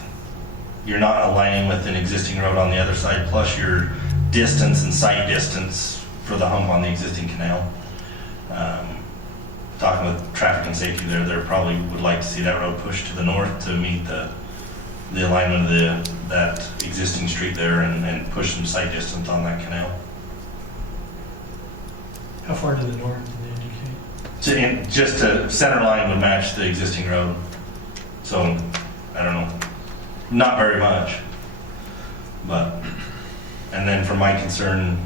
you're not aligning with an existing road on the other side, plus your distance and sight distance for the hump on the existing canal. Talking with traffic and safety there, they probably would like to see that road pushed to the north to meet the alignment of that existing street there and push some sight distance on that canal. how far to the north did they indicate? Just to center line would match the existing road. So, I don't know, not very much. But, and then for my concern,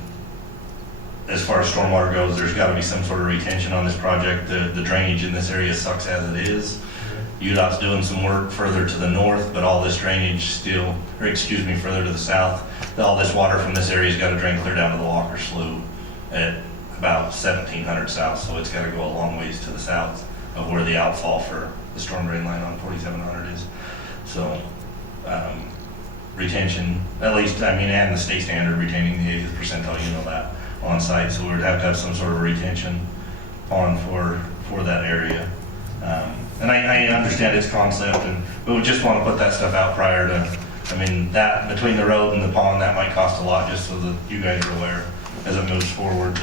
as far as stormwater goes, there's got to be some sort of retention on this project. The drainage in this area sucks as it is. UDOT's doing some work further to the north, but all this drainage still, or excuse me, further to the south. All this water from this area's got to drain clear down to the Walker Slough at about 1700 South, so it's got to go a long ways to the south of where the outfall for the storm drain line on 4700 is. So, retention, at least, I mean, and the state standard retaining the 80th percentile, you know that, on site, so we would have to have some sort of retention pond for that area. And I understand its concept, and we would just want to put that stuff out prior to, I mean, that between the road and the pond, that might cost a lot, just so that you guys are aware as it moves forward.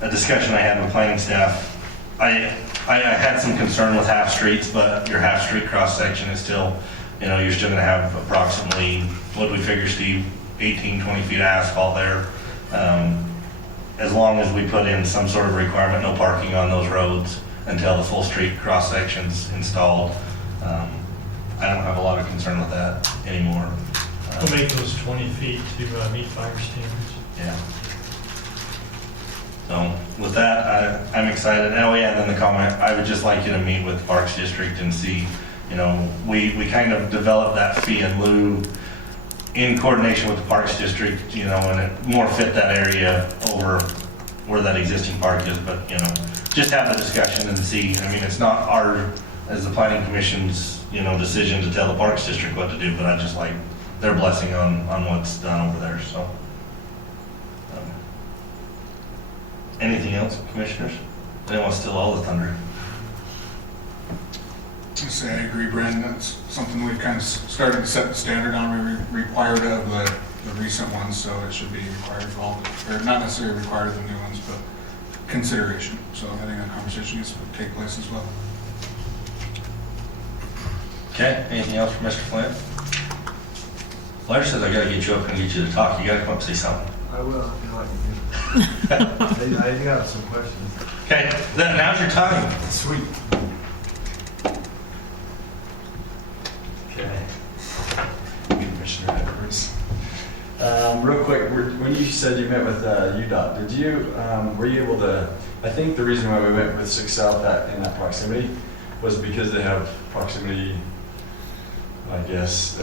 A discussion I had with planning staff, I had some concern with half streets, but your half street cross section is still, you know, you're still going to have approximately, what do we figure, Steve, 18, 20 feet of asphalt there. As long as we put in some sort of requirement, no parking on those roads until the full street cross section's installed. I don't have a lot of concern with that anymore. We'll make those 20 feet to meet fire standards. Yeah. So with that, I'm excited. Oh yeah, and then the comment, I would just like you to meet with Parks District and see, you know, we kind of developed that fee in lieu in coordination with the Parks District, you know, and it more fit that area over where that existing park is, but, you know, just have the discussion and see. I mean, it's not our, as the Planning Commission's, you know, decision to tell the Parks District what to do, but I just like their blessing on what's done over there, so. Anything else, commissioners? Anyone steal all the thunder? I say I agree, Brandon. That's something we've kind of started to set the standard on. We required of the recent ones, so it should be required of all, or not necessarily required of the new ones, but consideration. So I think that conversation needs to take place as well. Okay, anything else from Mr. Flynn? Blair says I gotta get you up and get you to talk. You gotta come up and say something. I will, if you like me to. I got some questions. Okay, now's your time. Sweet. Okay. real quick, when you said you met with UDOT, did you, were you able to, I think the reason why we went with 6 South in that proximity was because they have proximity, I guess,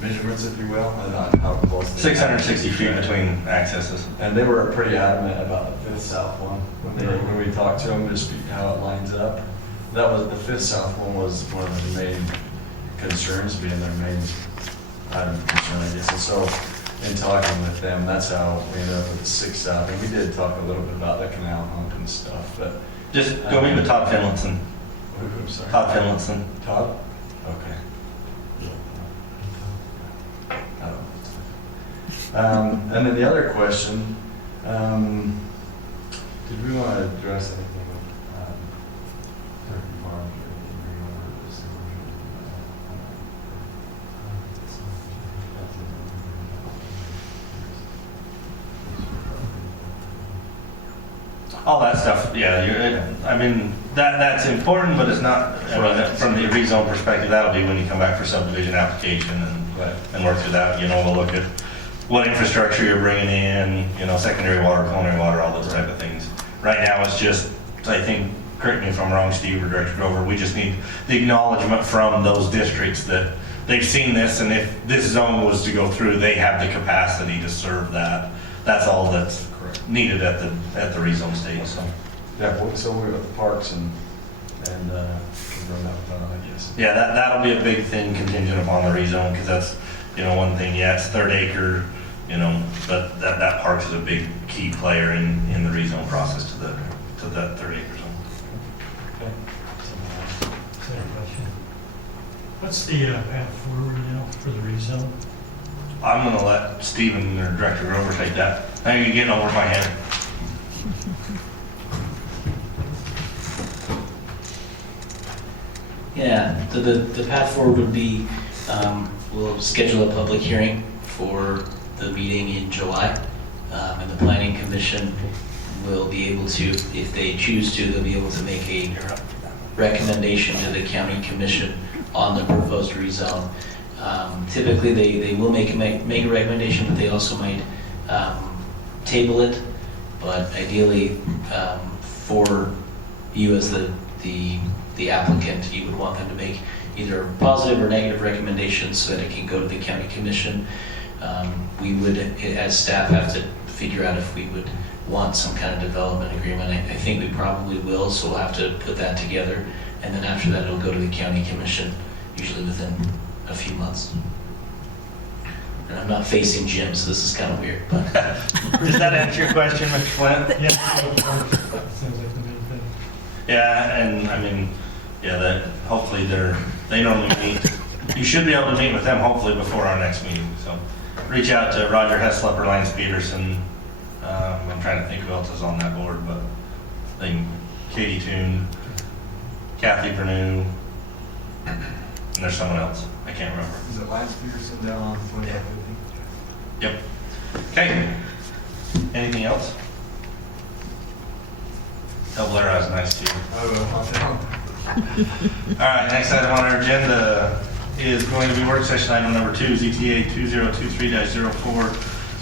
measurements, if you will, and not how close. 660 feet between accesses. And they were pretty adamant about the 5th South one when we talked to them, just how it lines up. That was the 5th South one was one of the main concerns, being their main item of concern, I guess. And so, in talking with them, that's how we ended up with the 6th South. And we did talk a little bit about the canal hump and stuff, but just go meet with Todd Finlinson. I'm sorry. Todd Finlinson. Todd? Okay. And then the other question, did we want to address anything with Turkey Farm? All that stuff, yeah. I mean, that's important, but it's not. I mean, from the rezone perspective, that'll be when you come back for subdivision application and work through that. You know, we'll look at what infrastructure you're bringing in, you know, secondary water, culinary water, all those type of things. Right now, it's just, I think, correct me if I'm wrong, Steve or Director Grover, we just need the acknowledgement from those districts that they've seen this, and if this zone was to go through, they have the capacity to serve that. That's all that's needed at the rezone stage. So. Yeah, so we're at the parks and run that with I guess. Yeah, that'll be a big thing contingent upon the rezone, because that's, you know, one thing. Yeah, it's 3rd acre, you know, but that parks is a big key player in the rezone process to that 3rd acre zone. Okay. What's the path forward now for the rezone? I'm going to let Stephen or Director Grover take that. I think you're getting over my head. Yeah, the path forward would be, we'll schedule a public hearing for the meeting in July, and the Planning Commission will be able to, if they choose to, they'll be able to make a recommendation to the County Commission on the proposed rezone. Typically, they will make a recommendation, but they also might table it. But ideally, for you as the applicant, you would want them to make either positive or negative recommendations so that it can go to the County Commission. We would, as staff, have to figure out if we would want some kind of development agreement. I think we probably will, so we'll have to put that together. And then after that, it'll go to the County Commission, usually within a few months. And I'm not facing Jim, so this is kind of weird. But does that answer your question, Mr. Flint? Yeah, sounds like the main thing. Yeah, and I mean, yeah, that hopefully they normally meet. You should be able to meet with them hopefully before our next meeting. So reach out to Roger Heslop or Lance Peterson. I'm trying to think who else is on that board, but I think Katie Toon, Kathy Bernew, and there's someone else. I can't remember. Is it Lance Peterson down on 2550? Yep. Okay. Anything else? El Blair is nice too. I will. I'll tell him. All right, next item on our agenda is going to be work session item number 2, ZTA 2023-04.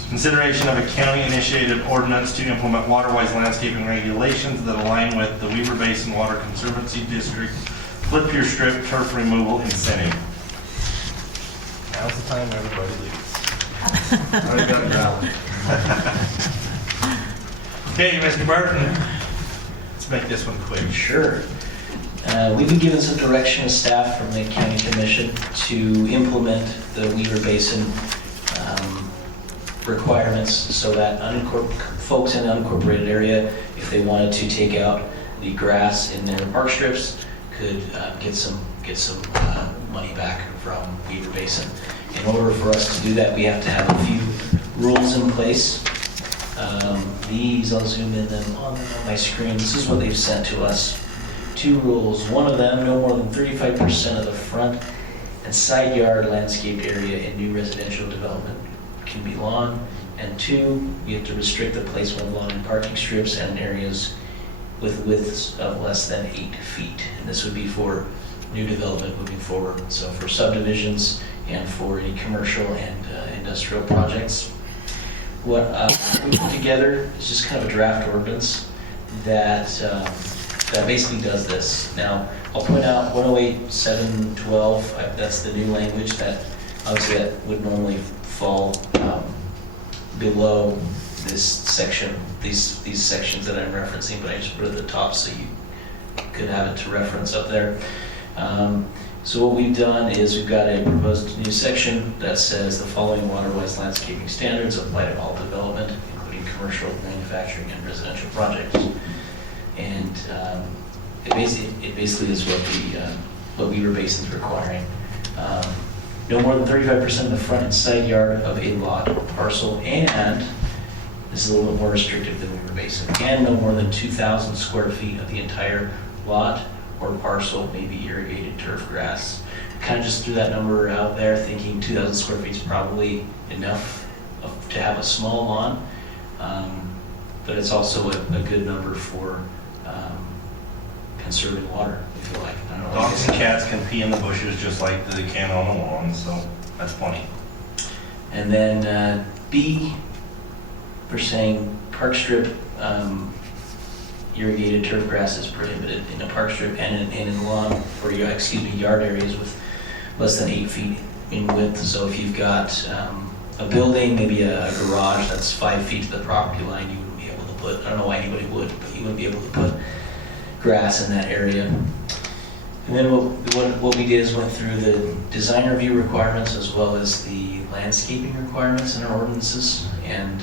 Consideration of a county-initiated ordinance to implement waterwise landscaping regulations that align with the Weaver Basin Water Conservancy District Flip Your Strip turf removal incentive. Now's the time everybody leaves. Already got it down. Okay, Mr. Burton, let's make this one quick. Sure. We've been given some direction as staff from the County Commission to implement the Weaver Basin requirements so that folks in the unincorporated area, if they wanted to take out the grass in their park strips, could get some money back from Weaver Basin. In order for us to do that, we have to have a few rules in place. These, I'll zoom in them on my screen. This is what they've sent to us. 2 rules. One of them, no more than 35% of the front and side yard landscaped area in new residential development can be lawn. And 2, we have to restrict the placement of lawn and parking strips and areas with widths of less than 8 feet. And this would be for new development moving forward. So for subdivisions, and for any commercial and industrial projects. What we put together is just kind of a draft ordinance that basically does this. Now, I'll point out 108.712, that's the new language that obviously that would normally fall below this section, these sections that I'm referencing, but I just put it at the top so you could have it to reference up there. So what we've done is we've got a proposed new section that says the following waterwise landscaping standards apply to all development, including commercial, manufacturing, and residential projects. And it basically is what Weaver Basin's requiring. No more than 35% of the front and side yard of a lot or parcel, and this is a little bit more restrictive than Weaver Basin, and no more than 2,000 square feet of the entire lot or parcel may be irrigated turf grass. Kind of just threw that number out there thinking 2,000 square feet is probably enough to have a small lawn, but it's also a good number for conserving water, if you like. I don't know. Dogs and cats can pee in the bushes just like they can on the lawn, so that's plenty. And then B, we're saying park strip irrigated turf grass is prohibited in a park strip and in lawn, or yard areas with less than 8 feet in width. So if you've got a building, maybe a garage that's 5 feet to the property line, you wouldn't be able to put, I don't know why anybody would, but you wouldn't be able to put grass in that area. And then what we did is went through the design review requirements as well as the landscaping requirements in our ordinances. And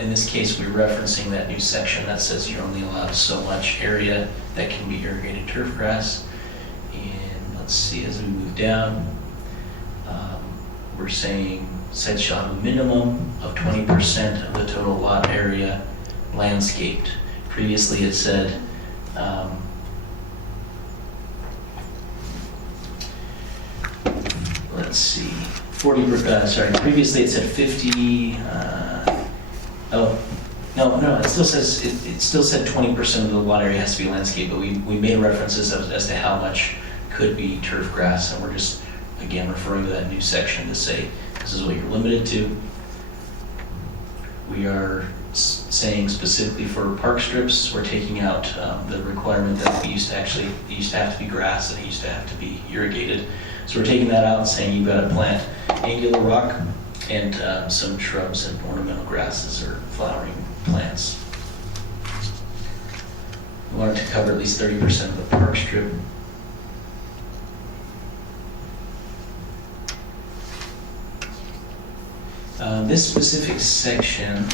in this case, we're referencing that new section that says you're only allowed so much area that can be irrigated turf grass. And let's see, as we move down, we're saying sites shall have a minimum of 20% of the total lot area landscaped. Previously it said let's see, 40%, sorry, previously it said 50, oh, no, it still says, it still said 20% of the lot area has to be landscaped, but we made references as to how much could be turf grass, and we're just, again, referring to that new section to say, this is what you're limited to. We are saying specifically for park strips, we're taking out the requirement that it used to have to be grass and it used to have to be irrigated. So we're taking that out and saying you've got to plant angular rock and some shrubs and ornamental grasses or flowering plants. We wanted to cover at least 30% of the park strip. This specific section,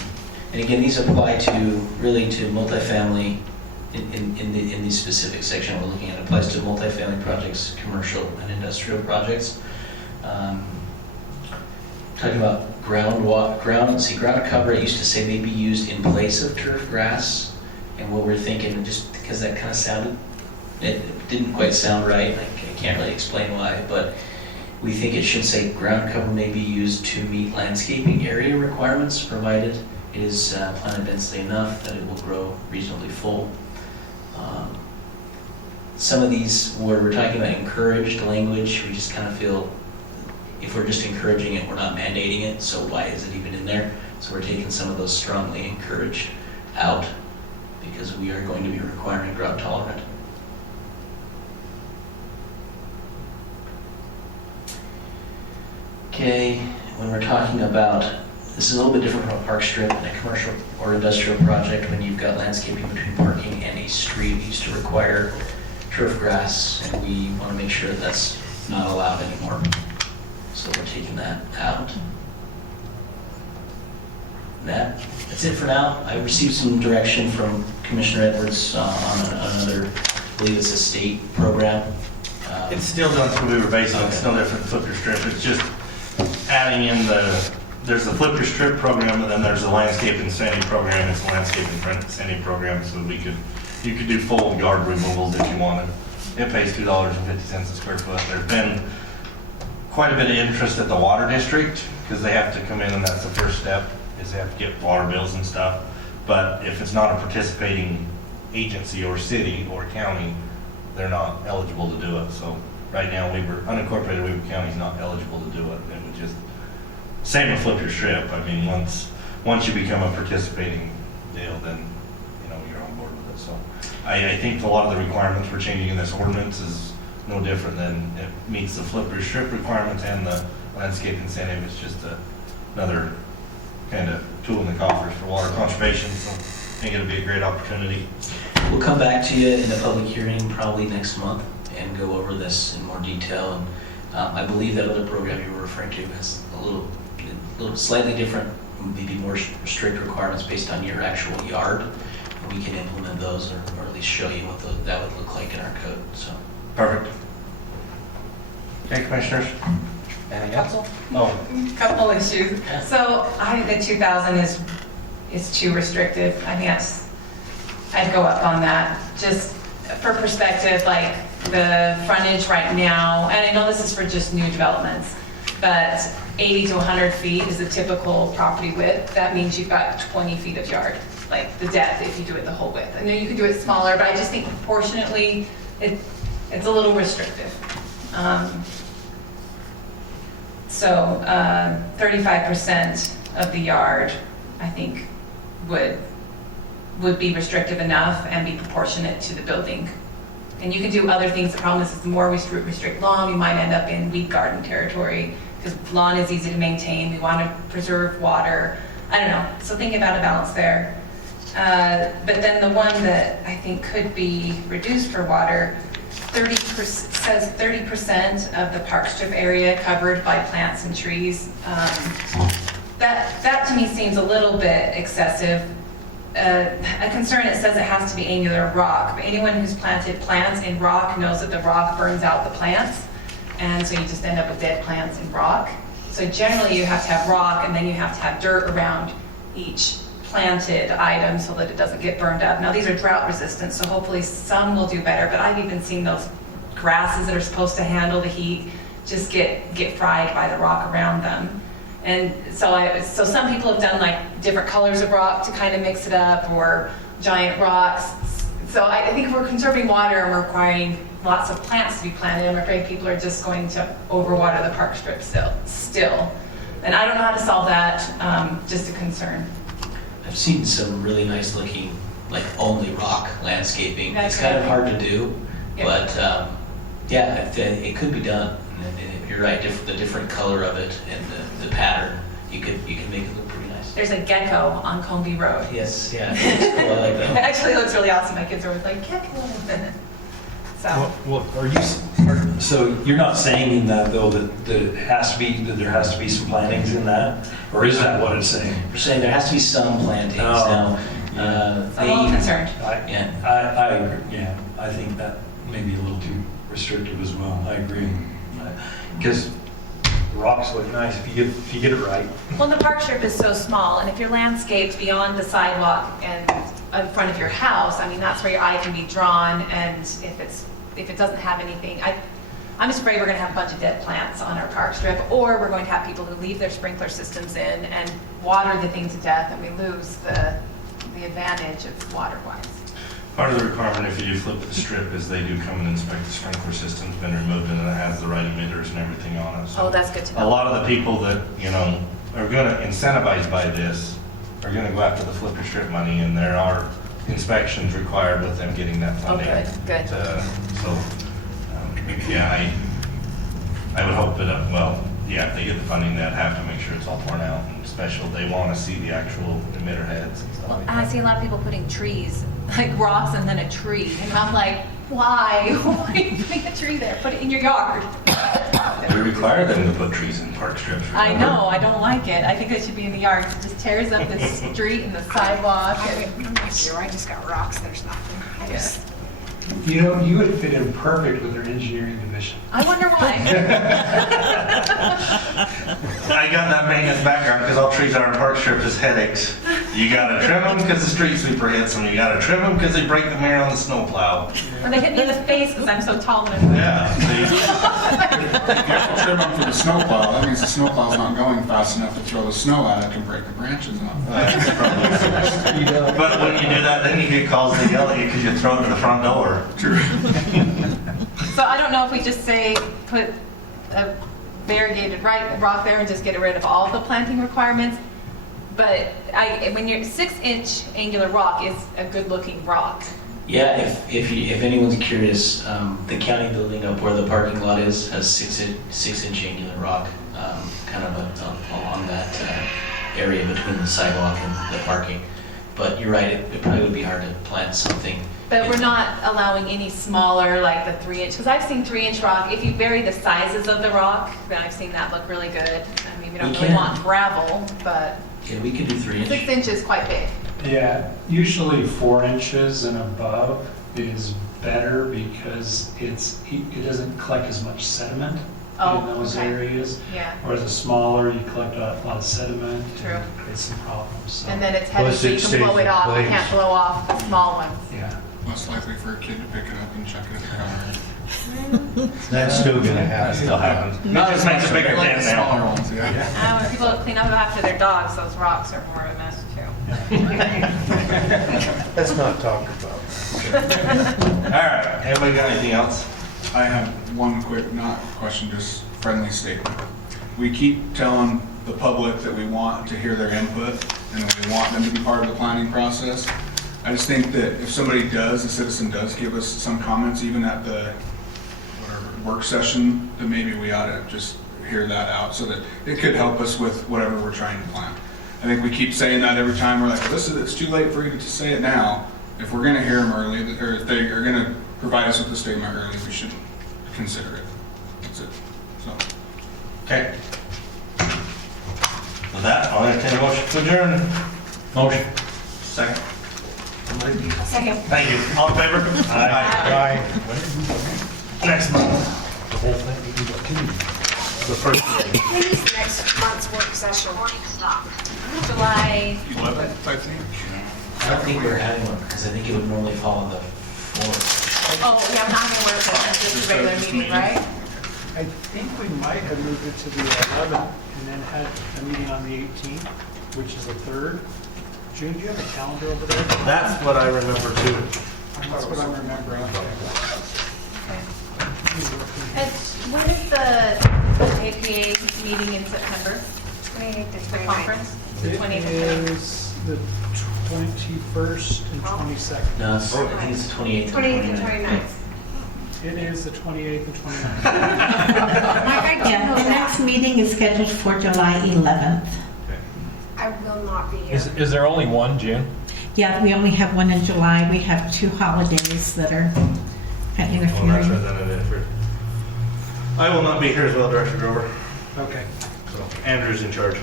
and again, these apply to multifamily in the specific section we're looking at. It applies to multifamily projects, commercial and industrial projects. Talking about ground cover, it used to say may be used in place of turf grass. And what we're thinking, just because that kind of sounded, it didn't quite sound right. I can't really explain why, but we think it should say ground cover may be used to meet landscaping area requirements, provided it is planted densely enough that it will grow reasonably full. Some of these, where we're talking about encouraged language, we just kind of feel if we're just encouraging it, we're not mandating it, so why is it even in there? So we're taking some of those strongly encouraged out because we are going to be requiring drought tolerant. Okay, when we're talking about, this is a little bit different from a park strip and a commercial or industrial project. When you've got landscaping between parking and a street, it used to require turf grass, and we want to make sure that that's not allowed anymore. So we're taking that out. That's it for now. I received some direction from Commissioner Edwards on another, I believe it's a state program. It's still done through Weaver Basin. Okay. It's no different than Flip Your Strip. It's just adding in there's the Flip Your Strip program, and then there's the landscape incentive program. It's a landscape incentive program, so you could do full yard removals if you wanted. It pays $2.50 a square foot. There's been quite a bit of interest at the water district because they have to come in, and that's the first step, is they have to get water bills and stuff. But if it's not a participating agency or city or county, they're not eligible to do it. So right now, unincorporated Weber County is not eligible to do it. It would just, same with flip your strip. I mean, once you become a participating deal, then, you're on board with it. So I think a lot of the requirements we're changing in this ordinance is no different than it meets the flip your strip requirements and the landscape incentive. It's just another kind of tool in the coffers for water conservation. So I think it'll be a great opportunity. We'll come back to you in a public hearing probably next month and go over this in more detail. And I believe that other program you were referring to has a little slightly different, maybe more strict requirements based on your actual yard. And we can implement those or at least show you what that would look like in our code. So Perfect. Okay, Commissioners? Anything else? Couple issues. So I think the 2,000 is too restrictive. I think I'd go up on that. Just for perspective, like the frontage right now, and I know this is for just new developments, but 80 to 100 feet is the typical property width. That means you've got 20 feet of yard, like the depth if you do it the whole width. I know you could do it smaller, but I just think proportionately it's a little restrictive. So 35% of the yard, I think, would be restrictive enough and be proportionate to the building. And you can do other things. The problem is the more we restrict lawn, we might end up in weed garden territory because lawn is easy to maintain. We want to preserve water. I don't know. So think about a balance there. But then the one that I think could be reduced for water, 30% says 30% of the park strip area covered by plants and trees. That to me seems a little bit excessive. A concern, it says it has to be angular rock, but anyone who's planted plants in rock knows that the rock burns out the plants, and so you just end up with dead plants in rock. So generally you have to have rock, and then you have to have dirt around each planted item so that it doesn't get burned up. Now these are drought resistant, so hopefully some will do better, but I've even seen those grasses that are supposed to handle the heat just get fried by the rock around them. And so some people have done like different colors of rock to kind of mix it up, or giant rocks. So I think if we're conserving water and we're requiring lots of plants to be planted, I'm afraid people are just going to overwater the park strip still. And I don't know how to solve that, just a concern. I've seen some really nice looking, like only rock landscaping. That's it's kind of right. hard to do, Yep. but yeah, it could be done. And you're right, the different color of it and the pattern, you can make it look pretty nice. There's a gecko on Comby Road. Yes, yeah, it's cool. I like It that. actually looks really awesome. My kids are always like, gecko. So. Well, so you're not saying in that though that there has to be some plantings in that, or is that what it's saying? We're saying there has to be some plantings now. I'm a little concerned. I agree. Yeah, I think that may be a little too restrictive as well. I agree. Because the rocks look nice if you get it right. Well, the park strip is so small, and if you're landscaped beyond the sidewalk and in front of your house, I mean, that's where your eye can be drawn. And if it doesn't have anything, I'm just afraid we're going to have a bunch of dead plants on our park strip, or we're going to have people who leave their sprinkler systems in and water the thing to death, and we lose the advantage of water-wise. Part of the requirement if you do flip the strip is they do come and inspect the sprinkler system's been removed and it has the right emitters and everything on it. So Oh, that's good to know. a lot of the people that, are going to incentivize by this are going to go after the flip your strip money, and there are inspections required with them getting that funding. Oh, good. I would hope that, if they get the funding, they'd have to make sure it's all torn out, and special, they want to see the actual emitter heads and stuff Well, like I that. see a lot of people putting trees, like rocks and then a tree, and I'm like, why? Why are you putting a tree there? Put it in your yard. We require them to put trees in park strips. I remember? know, I don't like it. I think it should be in the yard, 'cause it just tears up the street and the sidewalk. I'm with you. I just got rocks. There's nothing. You would fit in perfect with our engineering division. I wonder why. I got that maintenance background because all trees on our park strip is headaches. You gotta trim them because the street sweeper hits them. You gotta trim them because they break the mirror on the snowplow. Or they hit me in the face because I'm so tall and Yeah. Trim them for the snowplow. That means the snowplow's not going fast enough to throw the snow at it and break the branches off. But when you do that, then you get calls to yell at you because you throw it to the front door. True. So I don't know if we just say, put a variegated rock there and just get rid of all the planting requirements. But when you're 6-inch angular rock is a good looking rock. Yeah, if anyone's curious, the county building up where the parking lot is has 6-inch angular rock, kind of along that area between the sidewalk and the parking. But you're right, it probably would be hard to plant something. But we're not allowing any smaller, like the 3-inch, because I've seen 3-inch rock. If you vary the sizes of the rock, then I've seen that look really good. I mean, we don't really want gravel, but Yeah, we could do 3-inch. 6 inches is quite big. Yeah, usually 4 inches and above is better because it doesn't collect as much sediment in those areas. Yeah. Whereas a smaller, you collect a lot of sediment. True. And create some problems. So. And then it's heavy, so you can blow it off. You can't blow off the small ones. Yeah. Less likely for a kid to pick it up and chuck it in the car. That's still gonna happen. Still happens. Not as much a bigger dent now. Smaller ones, yeah. When people clean up after their dogs, those rocks are more of a mess too. Let's not talk about it. All right, anybody got anything else? I have one quick, not question, just friendly statement. We keep telling the public that we want to hear their input and that we want them to be part of the planning process. I just think that if somebody does, a citizen does give us some comments, even at the work session, then maybe we ought to just hear that out so that it could help us with whatever we're trying to plan. I think we keep saying that every time. We're like, well, it's too late for you to say it now. If we're going to hear them early, or if they are going to provide us with the statement early, we should consider it. That's it. So. Okay. With that, I'll entertain a motion to adjourn. Motion. Second. Second. Thank you. All in favor? Aye. Next month. The whole thing? The first thing. When is next month's work session? July 11th, I think. I don't think we're having one because I think it would normally fall on the 4th. Oh, yeah, I'm not going to work it. It's just a regular meeting, right? I think we might have moved it to the 11th and then had a meeting on the 18th, which is the 3rd. June, do you have a calendar over there? That's what I remember too. That's what I'm remembering. And when is the APA meeting in September? 28th to The 29th. conference? The It 20th. is the 21st and 22nd. No, I think it's the 28th and 28th and 29th. 29th. It is the 28th and 29th. I do Yeah, know the that. next meeting is scheduled for July 11th. I will not be here. Is there only one, June? Yeah, we only have one in July. We have 2 holidays that are kind of interfering. I will not be here as well, Director Grover. Okay. So Andrew's in charge.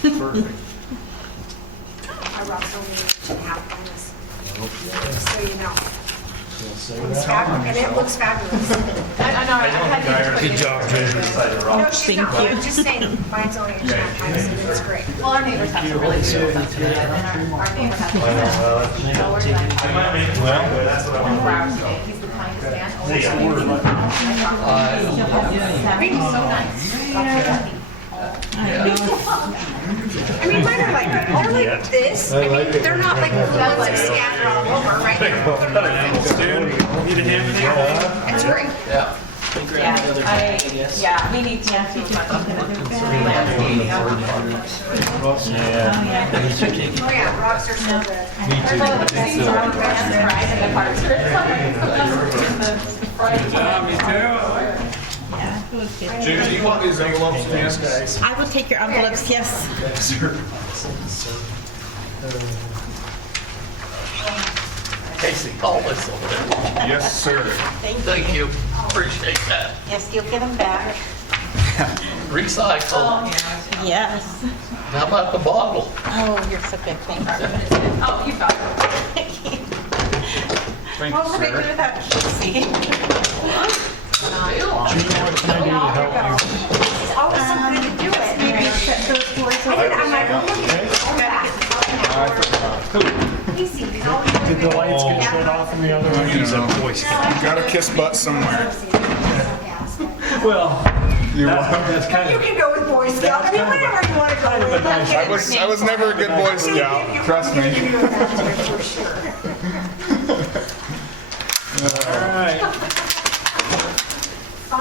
Perfect. I also need to have on this, just so you know. And it looks fabulous. I know, I had to. Good job, Jane. No, she's not. I'm just saying, mine's only a half time, so it's great. Well, our neighbors have some really cool stuff to it, and our neighbor has some lower I might make it. Well, that's what I want. 24 hours a day. He's the kindest man. See ya. He's so nice. I mean, mine are like this. I mean, they're not like the ones that scatter all over, right? It's great. Yeah. Yeah, we need to do Oh, yeah, rocks are so good. Yeah, it was good. June, do you want these envelopes from these guys? I will take your envelopes, yes. Casey, all this over there. Yes, sir. Thank you. Appreciate that. Yes, you'll get them back. Recycle. Yes. How about the bottle? Oh, you're so good, thank you. Oh, you got it. What would I do without Casey? It's always so good to do it. I'm like, easy. Did the lights get shut off in the other one? He's a Boy Scout. You gotta kiss butt somewhere. Well, that's kind You of, can go with Boy Scout. I mean, whatever you want to go with. I was never a good Boy Scout, trust me. For sure. all right.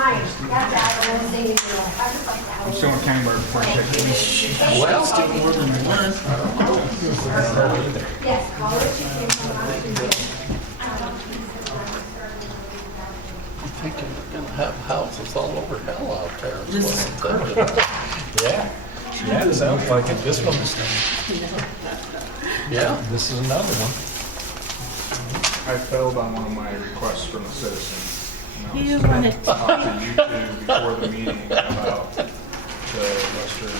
mine. Yeah, Dad, I want to say, you know, I just like that. I'm still in county board before I check in. Well, still more than one. Yes, college, you came from last year. I'm thinking we're gonna have houses all over hell out there. Is what I'm thinking. Yeah. Yeah, it sounds like it. This one. Yeah. This is another one. I failed on one of my requests from a citizen. And I You was wanted to- talking to you two before the meeting about the Western.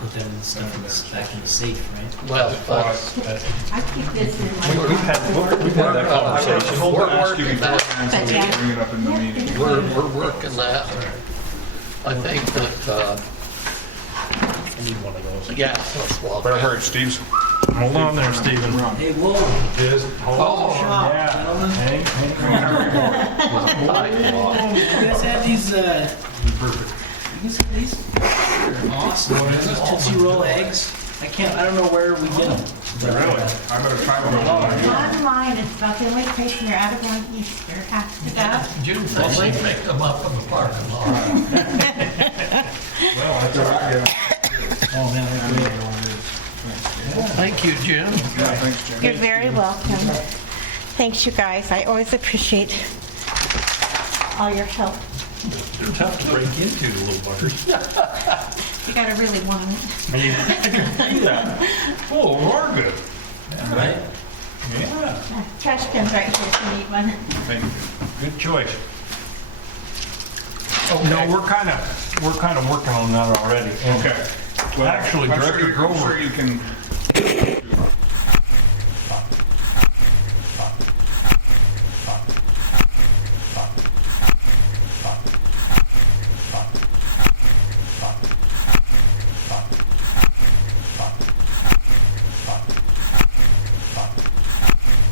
Put that in the stuff back in the safe, right? Well, I keep this in my. We've had that conversation. We'll ask you beforehand so we can bring it up in the meeting. we're working that. I think that, I need one of those. yeah, let's walk. Better hurry, Steve's. Hold on there, Stephen. Hey, whoa. Just hold on. Yeah. Hang You guys have these, Perfect. you guys have these? They're awesome. These Tootsie Roll eggs. I don't know where we get them. Really? I better try one of those. Online, it's about the only place you're out around Easter after that. June, they pick them up in the parking lot. Well, that's all right, yeah. Oh, man, they're great. Thank you, Jim. Yeah, thanks, Jim. You're very welcome. Thanks, you guys. I always appreciate all your help. They're tough to break into, the little buggers. You gotta really want it. I can see that. Oh, we're good. Right? Yeah. Trash can's right here if you need one. Thank you. Good choice. No, we're kind of working on that already. Okay. Well, Actually, I'm Director sure Grover. you can